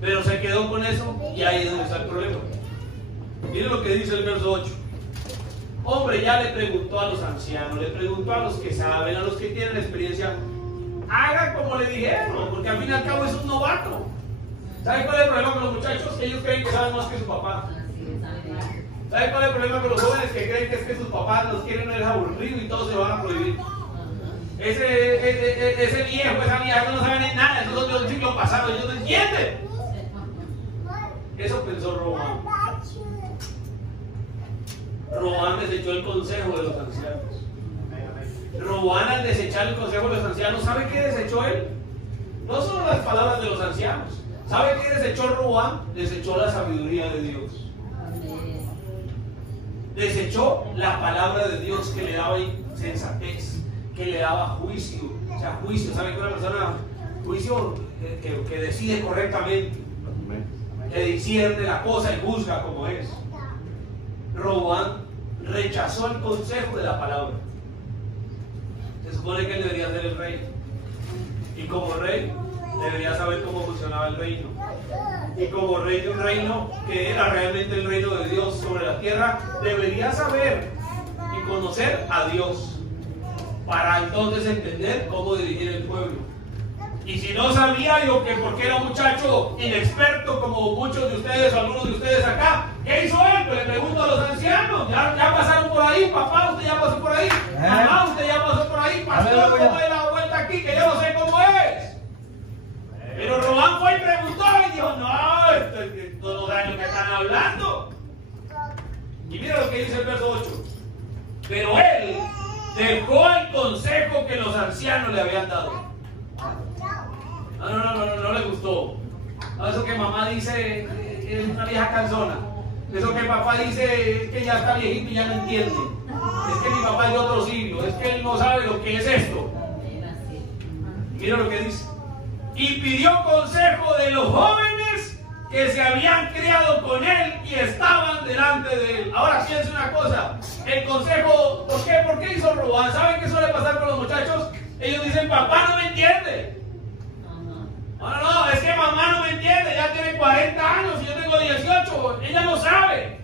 Pero se quedó con eso y ahí es donde está el problema. Miren lo que dice el verso 8. Hombre, ya le preguntó a los ancianos, le preguntó a los que saben, a los que tienen experiencia. Hagan como le dijeron, porque al fin y al cabo es un novato. ¿Saben cuál es el problema con los muchachos? Que ellos creen que saben más que su papá. ¿Saben cuál es el problema con los jóvenes? Que creen que es que sus papás los quieren ver aburridos y todos se lo van a prohibir. Ese viejo, esa vieja, no saben nada, esos son de un siglo pasado, ellos no entienden. Eso pensó Roboam. Roboam desechó el consejo de los ancianos. Roboam, al desechar el consejo de los ancianos, ¿sabe qué desechó él? No solo las palabras de los ancianos. ¿Sabe qué desechó Roboam? Desechó la sabiduría de Dios. Desechó la palabra de Dios que le daba sensatez, que le daba juicio. O sea, juicio, ¿sabe que una persona, juicio que decide correctamente, que discierne la cosa y juzga como es? Roboam rechazó el consejo de la palabra. Se supone que él debería ser el rey, y como rey debería saber cómo funcionaba el reino, y como rey de un reino que era realmente el reino de Dios sobre la tierra, debería saber y conocer a Dios para entonces entender cómo dirigir el pueblo. Y si no sabía, digo que porque era un muchacho inexperto como muchos de ustedes o algunos de ustedes acá, ¿qué hizo él? Pues le pregunto a los ancianos, ya pasaron por ahí, papá, usted ya pasó por ahí, mamá, usted ya pasó por ahí, pastor, ¿cómo es la vuelta aquí? Que yo no sé cómo es. Pero Roboam fue y preguntó y dijo, no, estos no saben lo que están hablando. Y mira lo que dice el verso 8. Pero él dejó el consejo que los ancianos le habían dado. No le gustó. Eso que mamá dice es una vieja cansona. Eso que papá dice es que ya está viejito y ya no entiende. Es que mi papá es de otro siglo. Es que él no sabe lo que es esto. Mira lo que dice. Y pidió consejo de los jóvenes que se habían criado con él y estaban delante de él. Ahora piensa una cosa. El consejo, ¿por qué hizo Roboam? ¿Saben qué suele pasar con los muchachos? Ellos dicen, papá no me entiende. No, es que mamá no me entiende, ya tiene 40 años y yo tengo 18, ella no sabe.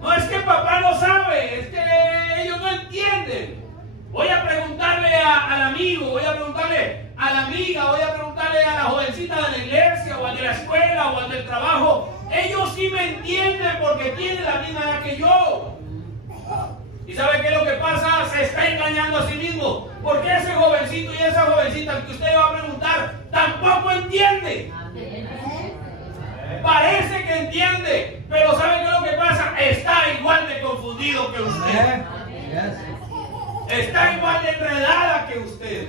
No, es que papá no sabe, es que ellos no entienden. Voy a preguntarle al amigo, voy a preguntarle a la amiga, voy a preguntarle a la jovencita de la iglesia o al de la escuela o al del trabajo. Ellos sí me entienden porque tienen la misma edad que yo. ¿Y sabe qué es lo que pasa? Se está engañando a sí mismo. Porque ese jovencito y esa jovencita que usted le va a preguntar tampoco entiende. Parece que entiende, pero ¿sabe qué es lo que pasa? Está igual de confundido que usted. Está igual de enredada que usted.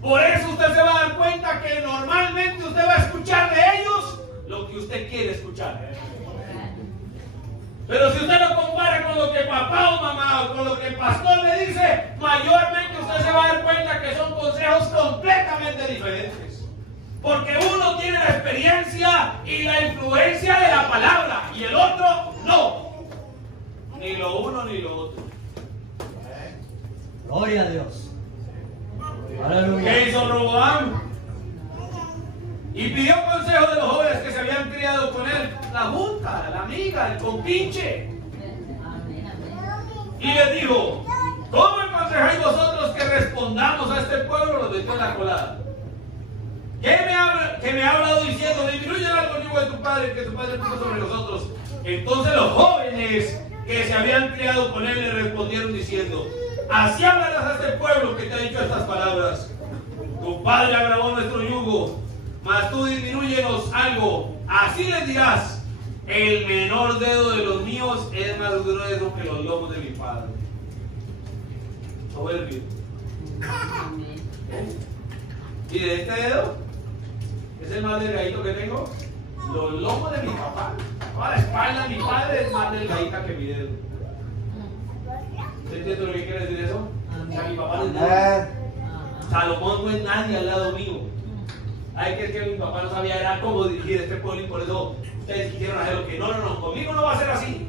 Por eso usted se va a dar cuenta que normalmente usted va a escuchar de ellos lo que usted quiere escuchar. Pero si usted lo compara con lo que papá o mamá o con lo que el pastor le dice, mayormente usted se va a dar cuenta que son consejos completamente diferentes. Porque uno tiene la experiencia y la influencia de la palabra y el otro no. Ni lo uno ni lo otro. Gloria a Dios. Aleluya. ¿Qué hizo Roboam? Y pidió consejo de los jóvenes que se habían criado con él, la junta, la amiga, el compinche. Y les dijo, ¿cómo aconsejáis vosotros que respondamos a este pueblo? Los metió en la colada. Que me ha hablado diciendo, disminuye algo yugo de tu padre, que tu padre puso sobre nosotros. Entonces los jóvenes que se habían criado con él le respondieron diciendo, así hablarás a este pueblo que te ha dicho estas palabras. Tu padre agravó nuestro yugo, mas tú disminúyenos algo. Así les dirás, el menor dedo de los míos es más grueso que los lomos de mi padre. Soberbio. ¿Y de este dedo? Es el más delgadito que tengo. Los lomos de mi papá. Toda la espalda de mi padre es más delgadita que mi dedo. ¿Usted entiende lo que quiere decir eso? O sea, mi papá no es nada. Salomón no es nadie al lado mío. Ay, que es que mi papá no sabía era cómo dirigir este pueblo y por eso ustedes quisieron hacer lo que no, conmigo no va a ser así.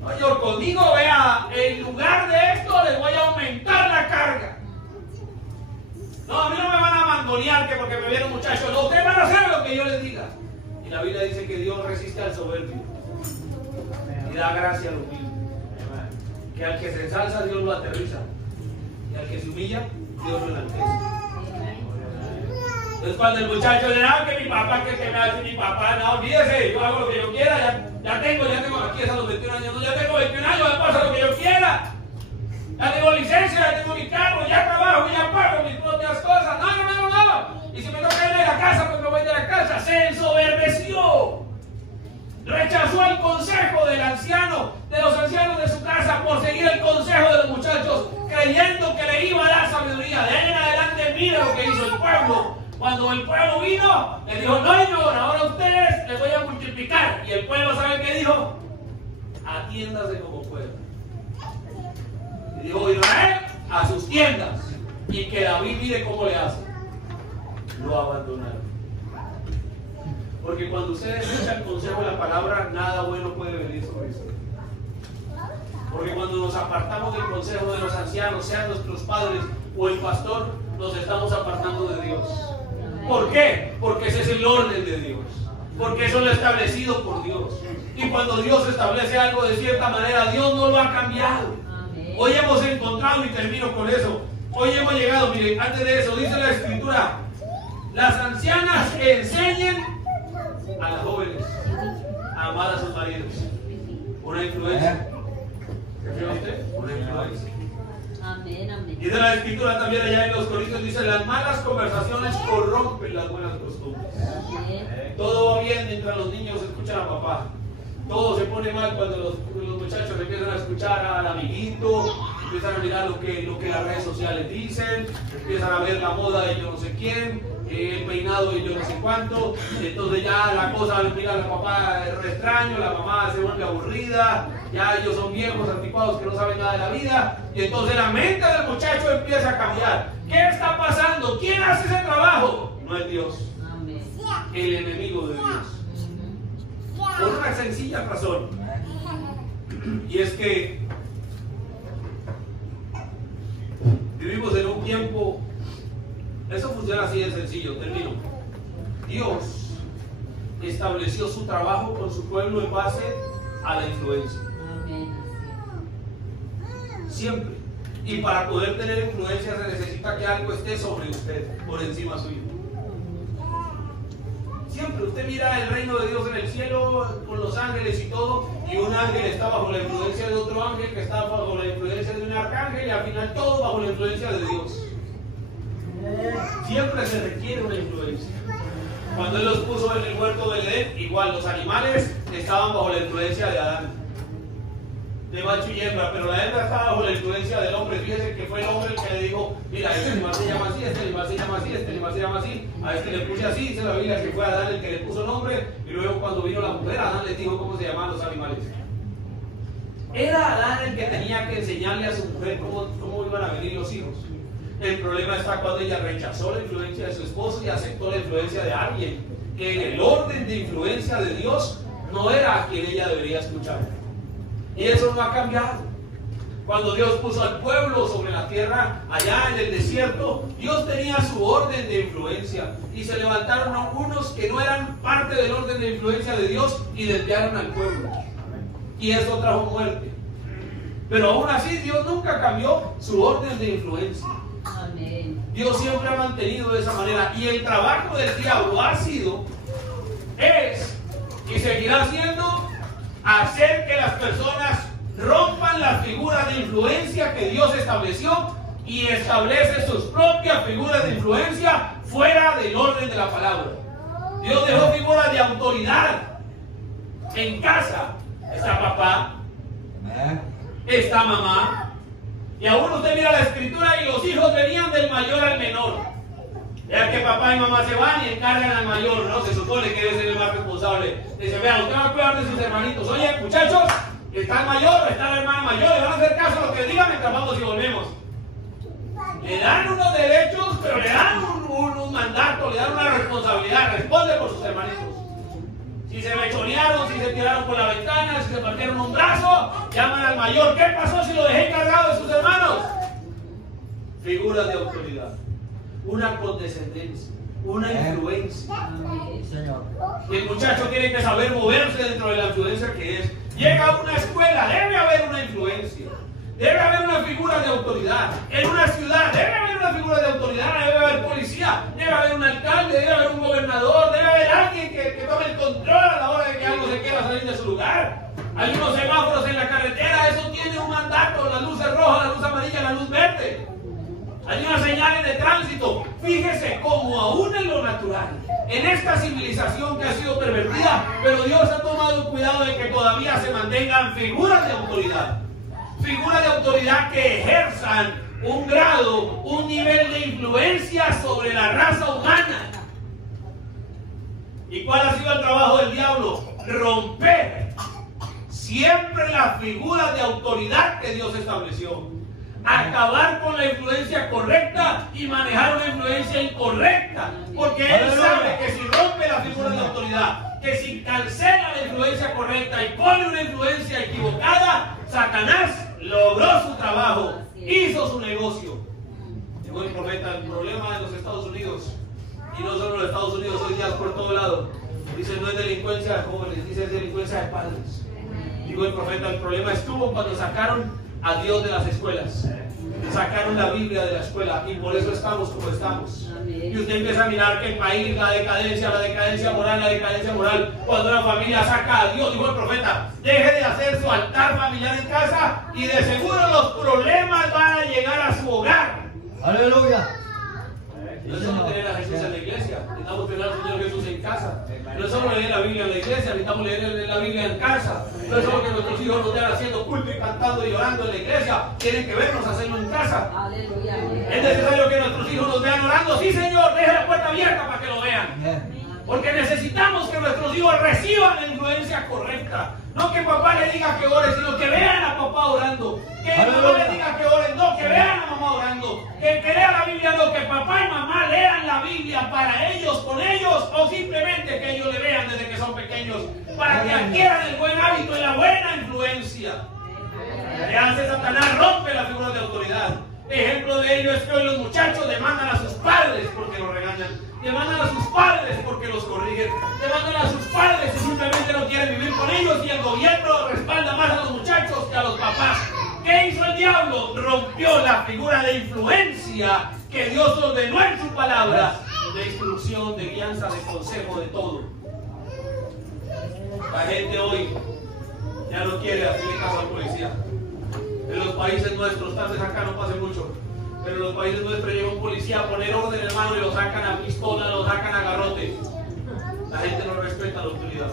No, yo conmigo, vea, en lugar de esto les voy a aumentar la carga. No, a mí no me van a mangonear que porque me vieron muchachos, no, ustedes van a hacer lo que yo les diga. Y la Biblia dice que Dios resiste al soberbio y da gracia a los humildes. Que al que se ensalza Dios lo aterriza y al que se humilla Dios lo enaltece. Entonces cuando el muchacho le da que mi papá, que me hace mi papá, no, olvídese, yo hago lo que yo quiera, ya tengo aquí a los 21 años, no, ya tengo 21 años, me pasa lo que yo quiera. Ya tengo licencia, ya tengo mi carro, ya trabajo, ya pago mis propias cosas. No. Y si me toca irme de la casa, pues me voy de la casa. Se ensoberbeció. Rechazó el consejo del anciano, de los ancianos de su casa, por seguir el consejo de los muchachos, creyendo que le iba a dar sabiduría. De ahí en adelante, mira lo que hizo el pueblo. Cuando el pueblo vino, le dijo, no, señor, ahora ustedes les voy a multiplicar. Y el pueblo, ¿sabe qué dijo? Atiéndase como puedan. Y dijo Israel a sus tiendas. Y que David mire cómo le hace. Lo abandonaron. Porque cuando ustedes escuchan el consejo de la palabra, nada bueno puede venir sobre eso. Porque cuando nos apartamos del consejo de los ancianos, sean nuestros padres o el pastor, nos estamos apartando de Dios. ¿Por qué? Porque ese es el orden de Dios. Porque eso lo ha establecido por Dios. Y cuando Dios establece algo de cierta manera, Dios no lo ha cambiado. Hoy hemos encontrado, y termino con eso, hoy hemos llegado, miren, antes de eso, dice la Escritura, las ancianas enseñen a las jóvenes a amar a sus maridos. Una influencia. ¿Qué cree usted? Una influencia. Y de la Escritura también allá en los Corintios dice, las malas conversaciones corrompen las buenas costumbres. Todo va bien mientras los niños escuchan a papá. Todo se pone mal cuando los muchachos empiezan a escuchar al amiguito, empiezan a mirar lo que las redes sociales dicen, empiezan a ver la moda de yo no sé quién, el peinado de yo no sé cuánto. Entonces ya la cosa, mira, la papá es re extraño, la mamá se vuelve aburrida, ya ellos son viejos, anticuados que no saben nada de la vida, y entonces la mente del muchacho empieza a cambiar. ¿Qué está pasando? ¿Quién hace ese trabajo? No es Dios, el enemigo de Dios. Por una sencilla razón, y es que vivimos en un tiempo Eso funciona así de sencillo, termino. Dios estableció su trabajo con su pueblo en base a la influencia. Siempre. Y para poder tener influencia se necesita que algo esté sobre usted, por encima suyo. Siempre. Usted mira el reino de Dios en el cielo con los ángeles y todo, y un ángel está bajo la influencia de otro ángel que está bajo la influencia de un arcángel, y al final todo bajo la influencia de Dios. Siempre se requiere una influencia. Cuando Él los puso en el huerto del Edén, igual los animales estaban bajo la influencia de Adán, de macho y hembra, pero la hembra estaba bajo la influencia del hombre. Fíjese que fue el hombre el que le dijo: mira, este animal se llama así, este animal se llama así, este animal se llama así, a este le puse así. Dice la Biblia que fue Adán el que le puso nombre, y luego cuando vino la mujer, Adán les dijo cómo se llamaban los animales. Era Adán el que tenía que enseñarle a su mujer cómo iban a venir los hijos. El problema está cuando ella rechazó la influencia de su esposo y aceptó la influencia de alguien que en el orden de influencia de Dios no era a quien ella debería escuchar. Y eso no ha cambiado. Cuando Dios puso al pueblo sobre la tierra, allá en el desierto, Dios tenía su orden de influencia. Y se levantaron unos que no eran parte del orden de influencia de Dios y desviaron al pueblo. Y eso trajo muerte. Pero aún así, Dios nunca cambió su orden de influencia. Dios siempre ha mantenido de esa manera. Y el trabajo del diablo ha sido, es y seguirá siendo hacer que las personas rompan las figuras de influencia que Dios estableció y establece sus propias figuras de influencia fuera del orden de la palabra. Dios dejó figuras de autoridad. En casa está papá, está mamá. Y aún usted mira la escritura y los hijos venían del mayor al menor. Ya que papá y mamá se van y encargan al mayor, ¿no? Se supone que debe ser el más responsable. Dice: vean, usted va a cuidar de sus hermanitos. Oye, muchachos, está el mayor, está la hermana mayor, le van a hacer caso a lo que digan mientras vamos y volvemos. Le dan unos derechos, pero le dan un mandato, le dan una responsabilidad. Responde por sus hermanitos. Si se mechonearon, si se tiraron por la ventana, si se partieron un brazo, llaman al mayor. ¿Qué pasó si lo dejé encargado de sus hermanos? Figuras de autoridad, una condescendencia, una influencia. Y el muchacho tiene que saber moverse dentro de la influencia que es. Llega a una escuela, debe haber una influencia. Debe haber una figura de autoridad. En una ciudad debe haber una figura de autoridad. Debe haber policía, debe haber un alcalde, debe haber un gobernador, debe haber alguien que tome el control a la hora de que algo se quiera salir de su lugar. Hay unos semáforos en la carretera, eso tiene un mandato: la luz es roja, la luz amarilla, la luz verde. Hay unas señales de tránsito. Fíjese cómo aún en lo natural, en esta civilización que ha sido pervertida, pero Dios ha tomado cuidado de que todavía se mantengan figuras de autoridad. Figuras de autoridad que ejerzan un grado, un nivel de influencia sobre la raza humana. ¿Y cuál ha sido el trabajo del diablo? Romper siempre las figuras de autoridad que Dios estableció. Acabar con la influencia correcta y manejar una influencia incorrecta. Porque Él sabe que si rompe la figura de autoridad, que si cancela la influencia correcta y pone una influencia equivocada, Satanás logró su trabajo, hizo su negocio. Llegó el profeta: el problema de los Estados Unidos, y no solo los Estados Unidos, hoy día es por todo lado. Dice: no es delincuencia de jóvenes, dice: es delincuencia de padres. Dijo el profeta: el problema estuvo cuando sacaron a Dios de las escuelas, sacaron la Biblia de la escuela, y por eso estamos como estamos. Y usted empieza a mirar que el país, la decadencia moral, cuando una familia saca a Dios. Dijo el profeta: deje de hacer su altar familiar en casa y de seguro los problemas van a llegar a su hogar. Aleluya. No es solo tener a Jesús en la iglesia, necesitamos tener al Señor Jesús en casa. No es solo leer la Biblia en la iglesia, necesitamos leer la Biblia en casa. No es solo que nuestros hijos nos vean haciendo culto y cantando y orando en la iglesia, tienen que vernos hacerlo en casa. Es necesario que nuestros hijos nos vean orando. Sí, Señor, deje la puerta abierta para que lo vean. Porque necesitamos que nuestros hijos reciban la influencia correcta. No que papá le diga que ore, sino que vean a papá orando. Que mamá le diga que ore, no, que vean a mamá orando. Que lea la Biblia, no, que papá y mamá lean la Biblia para ellos, con ellos, o simplemente que ellos le vean desde que son pequeños, para que adquieran el buen hábito y la buena influencia. ¿Qué hace Satanás? Rompe la figura de autoridad. Ejemplo de ello es que hoy los muchachos demandan a sus padres padres porque los regañan, demandan a sus padres porque los corrigen, demandan a sus padres y simplemente no quieren vivir con ellos, y el gobierno respalda más a los muchachos que a los papás. ¿Qué hizo el diablo? Rompió la figura de influencia que Dios ordenó en su palabra, de instrucción, de guianza, de consejo, de todo. La gente hoy ya no quiere hacerle caso al policía. En los países nuestros, tal vez acá no pase mucho, pero en los países nuestros llega un policía a poner orden, hermano, y lo sacan a pistola, lo sacan a garrote. La gente no respeta la autoridad.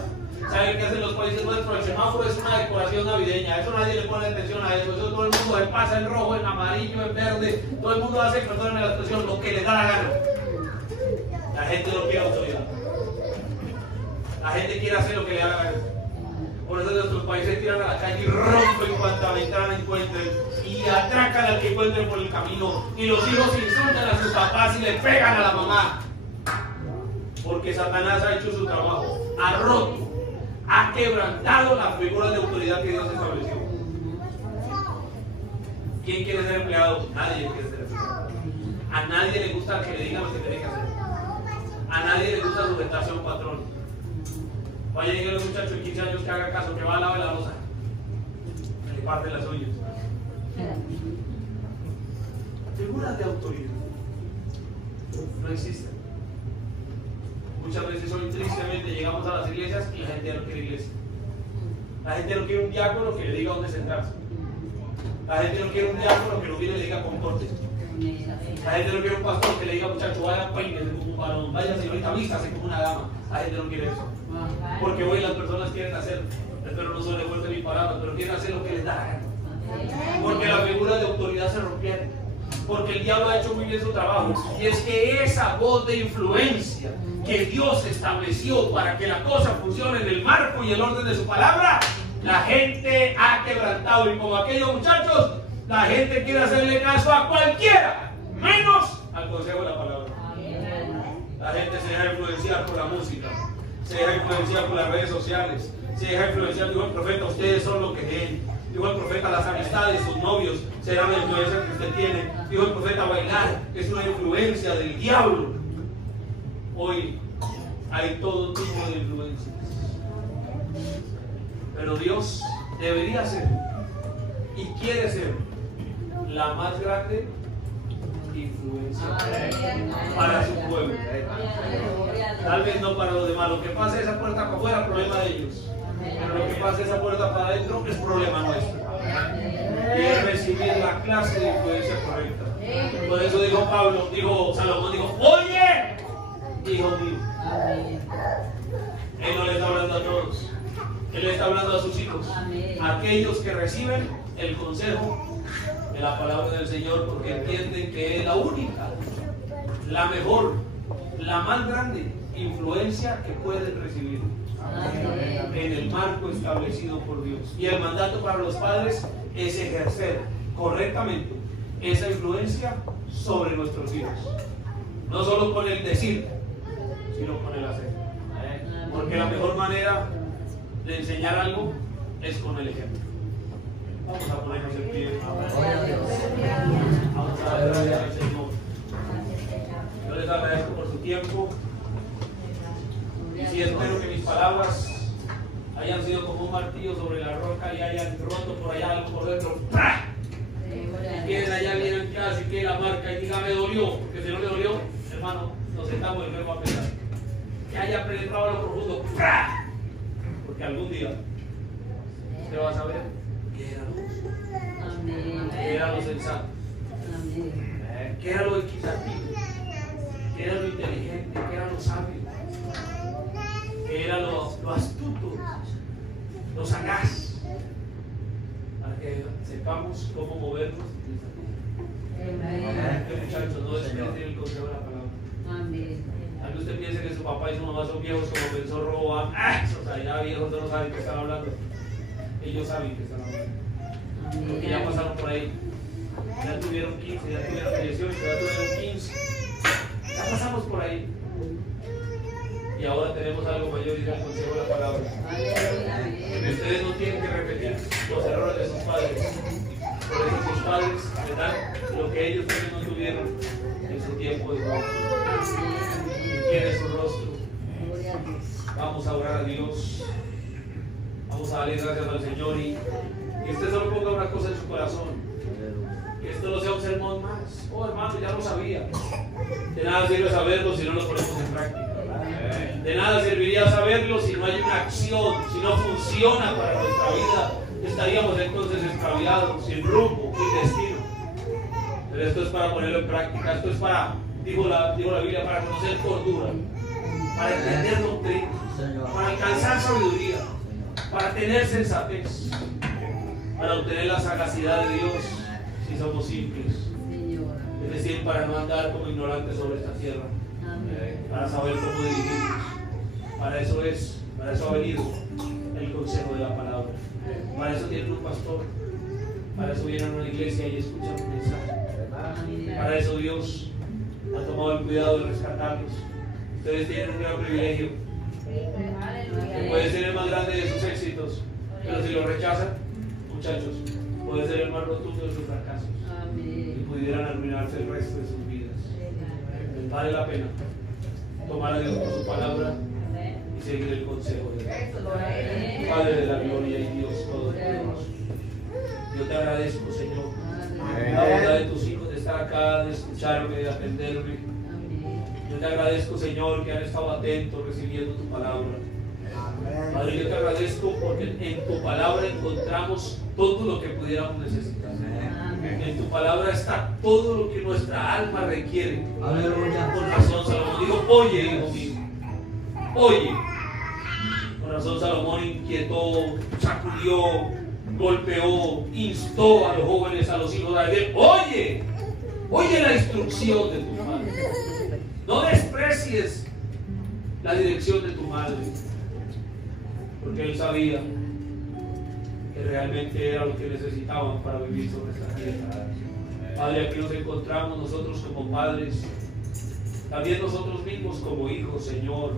¿Saben qué hacen los países nuestros? El semáforo es una decoración navideña. Eso nadie le pone atención a eso. Eso todo el mundo le pasa en rojo, en amarillo, en verde. Todo el mundo hace, perdónenme la expresión, lo que le da la gana. La gente no quiere autoridad. La gente quiere hacer lo que le da la gana. Por eso nuestros países tiran a la calle y rompen cuanta ventana encuentren y atracan al que encuentren por el camino. Y los hijos insultan a sus papás y le pegan a la mamá. Porque Satanás ha hecho su trabajo. Ha roto, ha quebrantado la figura de autoridad que Dios estableció. ¿Quién quiere ser empleado? Nadie quiere ser empleado. A nadie le gusta que le digan lo que tiene que hacer. A nadie le gusta sujetarse a un patrón. Vaya a llegar el muchacho de 15 años que haga caso, que va a lavar la loza, le parte las uñas. Figuras de autoridad no existen. Muchas veces hoy tristemente llegamos a las iglesias y la gente no quiere iglesia. La gente no quiere un diácono que le diga dónde sentarse. La gente no quiere un diácono que lo viene y le diga comporte. La gente no quiere un pastor que le diga, muchacho, vaya peínese como un varón, vaya señorita, vístase como una dama. La gente no quiere eso. Porque hoy las personas quieren hacer, espero no suene fuerte mi palabra, pero quieren hacer lo que les da la gana. Porque la figura de autoridad se rompieron. Porque el diablo ha hecho muy bien su trabajo. Y es que esa voz de influencia que Dios estableció para que la cosa funcione en el marco y el orden de su palabra, la gente ha quebrantado. Y como aquellos muchachos, la gente quiere hacerle caso a cualquiera, menos al consejo de la palabra. La gente se deja influenciar por la música, se deja influenciar por las redes sociales, se deja influenciar. Dijo el profeta, ustedes son lo que ven. Dijo el profeta, las amistades, sus novios serán la influencia que usted tiene. Dijo el profeta, bailar es una influencia del diablo. Hoy hay todo tipo de influencias, pero Dios debería ser y quiere ser la más grande influencia para su pueblo. Tal vez no para los demás. Lo que pase esa puerta para afuera es problema de ellos, pero lo que pase esa puerta para adentro es problema nuestro. Y es recibir la clase de influencia correcta. Por eso dijo Pablo, dijo Salomón, dijo, oye, hijo mío. Él no le está hablando a todos, él le está hablando a sus hijos, aquellos que reciben el consejo de la palabra del Señor, porque entienden que es la única, la mejor, la más grande influencia que pueden recibir en el marco establecido por Dios. Y el mandato para los padres es ejercer correctamente esa influencia sobre nuestros hijos, no solo con el decir, sino con el hacer. Porque la mejor manera de enseñar algo es con el ejemplo. Vamos a ponernos en pie. Vamos a dar gracias al Señor. Yo les agradezco por su tiempo. Y sí, espero que mis palabras hayan sido como un martillo sobre la roca y hayan roto por allá algo por dentro. ¡Pra! Si quieren allá, vienen en casa, si quieren la marca y diga, me dolió. Porque si no le dolió, hermano, nos sentamos y luego a pensar. Que haya penetrado a lo profundo. ¡Pra! Porque algún día usted va a saber qué era lo justo, qué era lo sensato, qué era lo equitativo, qué era lo inteligente, qué era lo sabio, qué era lo astuto, lo sagaz, para que sepamos cómo movernos en esta vida. Muchachos, no desprecien el consejo de la palabra. Tal vez usted piense que su papá y su mamá son viejos como pensó Roboam. O sea, ya viejos no saben qué están hablando. Ellos saben qué están hablando. Porque ya pasaron por ahí. Ya tuvieron 15, ya tuvieron 18, ya tuvieron 15. Ya pasamos por ahí. Y ahora tenemos algo mayor y es el consejo de la palabra. Porque ustedes no tienen que repetir los errores de sus padres. Por eso sus padres les dan lo que ellos también no tuvieron en su tiempo de juventud. Tiene su rostro. Vamos a orar a Dios. Vamos a darle gracias al Señor y usted solo ponga una cosa en su corazón. Que esto no sea un sermón más. Oh, hermano, ya lo sabía. De nada sirve saberlo si no lo ponemos en práctica. De nada serviría saberlo si no hay una acción, si no funciona para nuestra vida. Estaríamos entonces extraviados, sin rumbo, sin destino. Pero esto es para ponerlo en práctica. Esto es para, dijo la Biblia, para conocer cordura, para entender doctrina, para alcanzar sabiduría, para tener sensatez, para obtener la sagacidad de Dios si somos simples. Es decir, para no andar como ignorantes sobre esta tierra, para saber cómo dirigirnos. Para eso ha venido el consejo de la palabra. Para eso tienen un pastor, para eso vienen a una iglesia y escuchan un mensaje. Para eso Dios ha tomado el cuidado de rescatarlos. Ustedes tienen un gran privilegio, que puede ser el más grande de sus éxitos, pero si lo rechazan, muchachos, puede ser el más rotundo de sus fracasos y pudieran arruinarse el resto de sus vidas. Vale la pena tomar a Dios por su palabra y seguir el consejo de Dios. Padre de la gloria y Dios todopoderoso, yo te agradezco, Señor, la bondad de tus hijos de estar acá, de escucharme, de atenderme. Yo te agradezco, Señor, que han estado atentos recibiendo tu palabra. Padre, yo te agradezco porque en tu palabra encontramos todo lo que pudiéramos necesitar. En tu palabra está todo lo que nuestra alma requiere. Con razón Salomón dijo, oye, hijo mío, oye. Con razón Salomón inquietó, sacudió, golpeó, instó a los jóvenes, a los hijos de Israel, oye, oye la instrucción de tu madre. No desprecies la dirección de tu madre, porque él sabía que realmente era lo que necesitaban para vivir sobre esta tierra. Padre, aquí nos encontramos nosotros como padres, también nosotros mismos como hijos, Señor.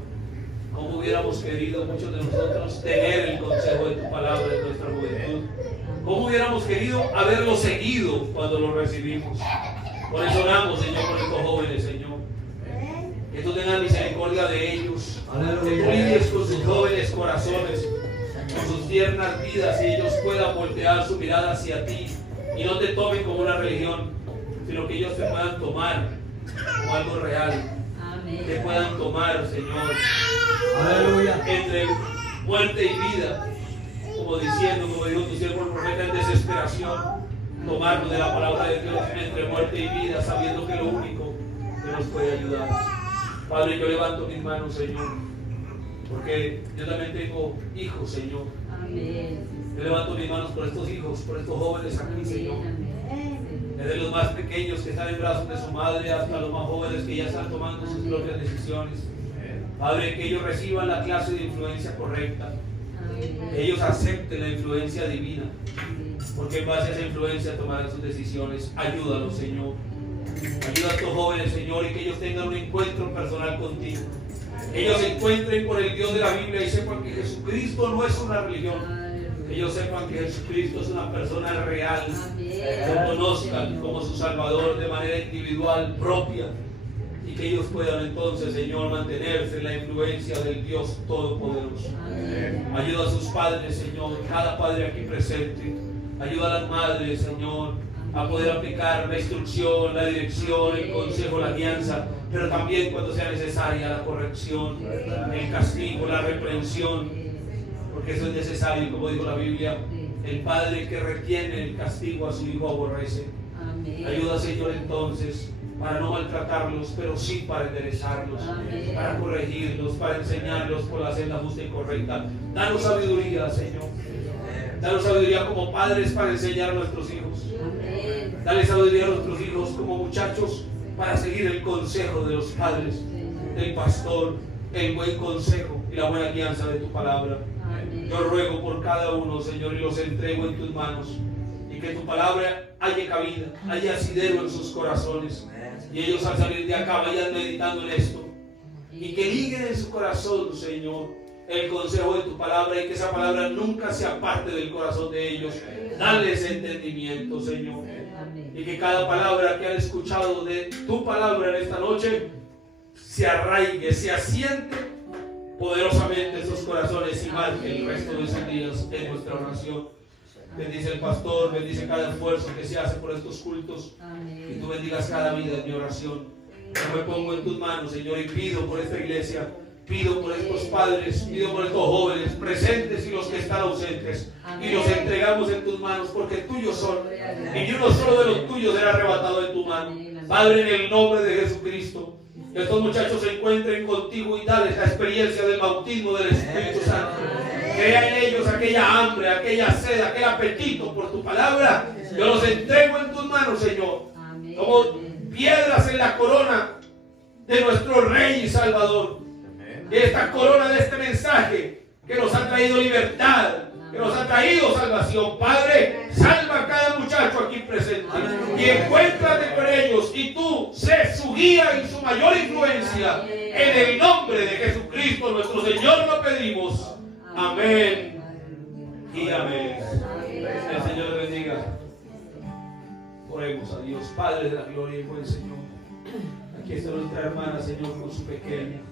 Como hubiéramos querido muchos de nosotros tener el consejo de tu palabra en nuestra juventud. Como hubiéramos querido haberlo seguido cuando lo recibimos. Por eso oramos, Señor, por estos jóvenes, Señor. Que tú tengas misericordia de ellos. Que tú lidies con sus jóvenes corazones, con sus tiernas vidas, y ellos puedan voltear su mirada hacia ti y no te tomen como una religión, sino que ellos te puedan tomar como algo real. Te puedan tomar, Señor, entre muerte y vida, como diciendo, como dijo tu siervo el profeta, en desesperación, tomarnos de la palabra de Dios entre muerte y vida, sabiendo que lo único que nos puede ayudar. Padre, yo levanto mis manos, Señor, porque yo también tengo hijos, Señor. Yo levanto mis manos por estos hijos, por estos jóvenes aquí, Señor. Desde los más pequeños que están en brazos de su madre hasta los más jóvenes que ya están tomando sus propias decisiones. Padre, que ellos reciban la clase de influencia correcta. Que ellos acepten la influencia divina. Porque en base a esa influencia tomarán sus decisiones. Ayúdalos, Señor. Ayuda a estos jóvenes, Señor, y que ellos tengan un encuentro personal contigo. Que ellos se encuentren con el Dios de la Biblia y sepan que Jesucristo no es una religión. Que ellos sepan que Jesucristo es una persona real. Lo conozcan como su Salvador de manera individual, propia. Y que ellos puedan entonces, Señor, mantenerse en la influencia del Dios Todopoderoso. Ayuda a sus padres, Señor, cada padre aquí presente. Ayuda a las madres, Señor, a poder aplicar la instrucción, la dirección, el consejo, la guianza, pero también cuando sea necesaria la corrección, el castigo, la reprensión, porque eso es necesario, como dijo la Biblia, el padre que retiene el castigo a su hijo aborrece. Ayuda, Señor, entonces, para no maltratarlos, pero sí para enderezarlos, para corregirlos, para enseñarlos por la senda justa y correcta. Danos sabiduría, Señor. Danos sabiduría como padres para enseñar a nuestros hijos. Dale sabiduría a nuestros hijos como muchachos para seguir el consejo de los padres, del pastor, el buen consejo y la buena guianza de tu palabra. Yo ruego por cada uno, Señor, y los entrego en tus manos, y que tu palabra haya cabida, haya asidero en sus corazones, y ellos al salir de acá vayan meditando en esto, y que liguen en su corazón, Señor, el consejo de tu palabra, y que esa palabra nunca se aparte del corazón de ellos. Dales entendimiento, Señor, y que cada palabra que han escuchado de tu palabra en esta noche se arraigue, se asiente poderosamente en sus corazones y marque el resto de sus días en nuestra oración. Bendice el pastor, bendice cada esfuerzo que se hace por estos cultos. Y tú bendigas cada vida en mi oración. Yo me pongo en tus manos, Señor, y pido por esta iglesia, pido por estos padres, pido por estos jóvenes presentes y los que están ausentes. Y los entregamos en tus manos, porque tuyos son. Y uno solo de los tuyos será arrebatado de tu mano. Padre, en el nombre de Jesucristo, que estos muchachos se encuentren contigo y dales la experiencia del bautismo del Espíritu Santo. Crea en ellos aquella hambre, aquella sed, aquel apetito por tu palabra. Yo los entrego en tus manos, Señor, como piedras en la corona de nuestro Rey y Salvador. De esta corona, de este mensaje que nos ha traído libertad, que nos ha traído salvación. Padre, salva a cada muchacho aquí presente y encuéntrate con ellos, y tú sé su guía y su mayor influencia. En el nombre de Jesucristo nuestro Señor lo pedimos. Amén y amén. El Señor bendiga. Oremos a Dios. Padre de la gloria y buen Señor, aquí está nuestra hermana, Señor, con su pequeña.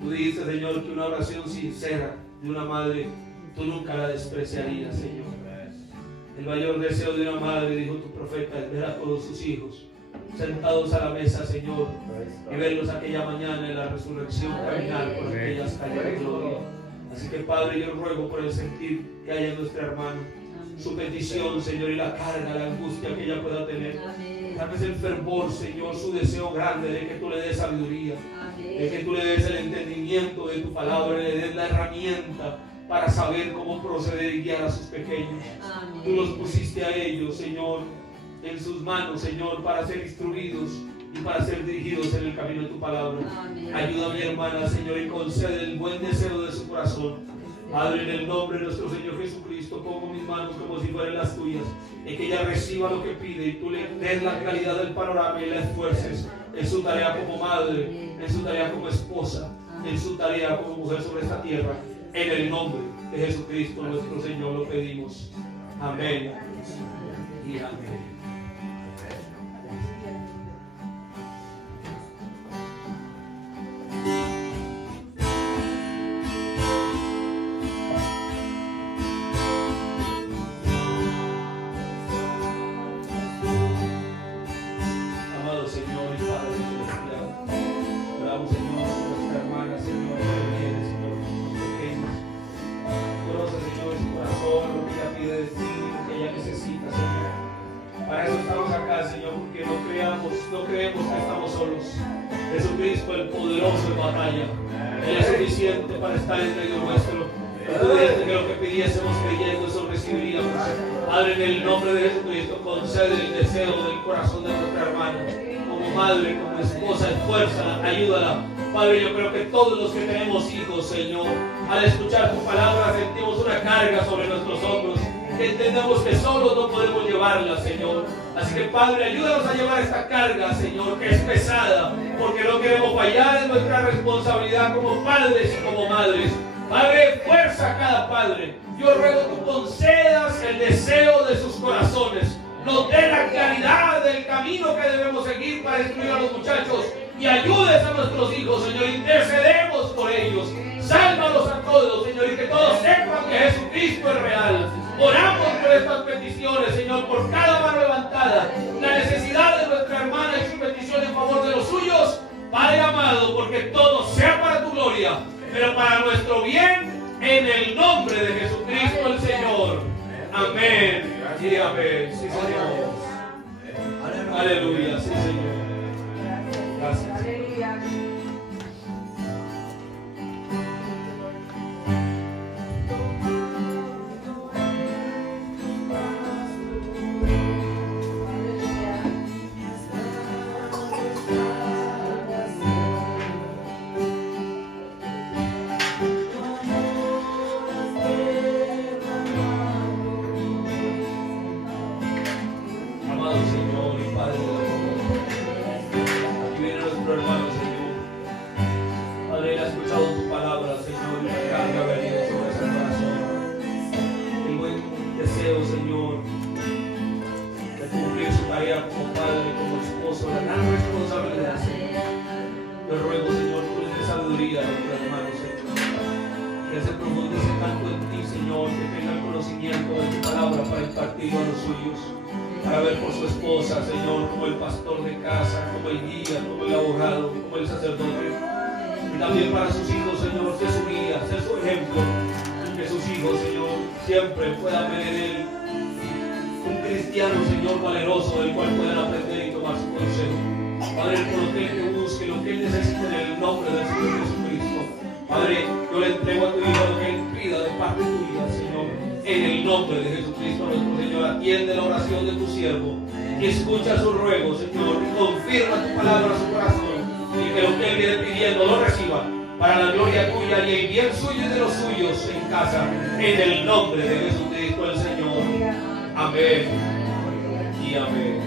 Tú dijiste, Señor, que una oración sincera de una madre tú nunca la despreciarías, Señor. El mayor deseo de una madre, dijo tu profeta, es ver a todos sus hijos sentados a la mesa, Señor, y verlos aquella mañana en la resurrección caminar por aquellas calles de gloria. Así que, Padre, yo ruego por el sentir que haya en nuestra hermana, su petición, Señor, y la carga, la angustia que ella pueda tener. Tal vez el fervor, Señor, su deseo grande de que tú le des sabiduría, de que tú le des el entendimiento de tu palabra, le des la herramienta para saber cómo proceder y guiar a sus pequeños. Tú los pusiste a ellos, Señor, en sus manos, Señor, para ser instruidos y para ser dirigidos en el camino de tu palabra. Ayuda a mi hermana, Señor, y concede el buen deseo de su corazón. Padre, en el nombre de nuestro Señor Jesucristo, pongo mis manos como si fueran las tuyas, y que ella reciba lo que pide, y tú le des la claridad del panorama y la esfuerces en su tarea como madre, en su tarea como esposa, en su tarea como mujer sobre esta tierra. En el nombre de Jesucristo nuestro Señor lo pedimos. Amén y amén. No creemos que estamos solos. Jesucristo, el poderoso en batalla, Él es suficiente para estar en medio nuestro. Tú dijiste que lo que pidiésemos creyendo, eso recibiríamos. Padre, en el nombre de Jesucristo, concede el deseo del corazón de nuestra hermana. Como madre, como esposa, esfuérzala, ayúdala. Padre, yo creo que todos los que tenemos hijos, Señor, al escuchar tu palabra sentimos una carga sobre nuestros hombros, que entendemos que solos no podemos llevarla, Señor. Así que, Padre, ayúdanos a llevar esta carga, Señor, que es pesada, porque no queremos fallar en nuestra responsabilidad como padres y como madres. Padre, fuerza a cada padre. Yo ruego que tú concedas el deseo de sus corazones, nos dé la claridad del camino que debemos seguir para instruir a los muchachos, y ayudes a nuestros hijos, Señor. Intercedemos por ellos. Sálvalos a todos, Señor, y que todos sepan que Jesucristo es real. Oramos por estas peticiones, Señor, por cada mano levantada, la necesidad de nuestra hermana y su petición en favor de los suyos. Padre amado, porque todo sea para tu gloria, pero para nuestro bien, en el nombre de Jesucristo el Señor. Amén y amén. Sí, Señor. Aleluya, sí, Señor. Gracias. Amado Señor y Padre de la gloria, esposa, Señor, como el pastor de casa, como el guía, como el abogado, como el sacerdote. Y también para sus hijos, Señor, sé su guía, sé su ejemplo. Que sus hijos, Señor, siempre puedan ver en él un cristiano, Señor, valeroso, del cual puedan aprender y tomar su consejo. Padre, por lo que él te busque, lo que él necesite en el nombre del Señor Jesucristo. Padre, yo le entrego a tu Hijo lo que él pida de parte tuya, Señor. En el nombre de Jesucristo nuestro Señor, atiende la oración de tu siervo. Escucha su ruego, Señor. Confirma tu palabra a su corazón. Y que lo que él viene pidiendo lo reciba para la gloria tuya y el bien suyo y de los suyos en casa. En el nombre de Jesucristo el Señor. Amén y amén.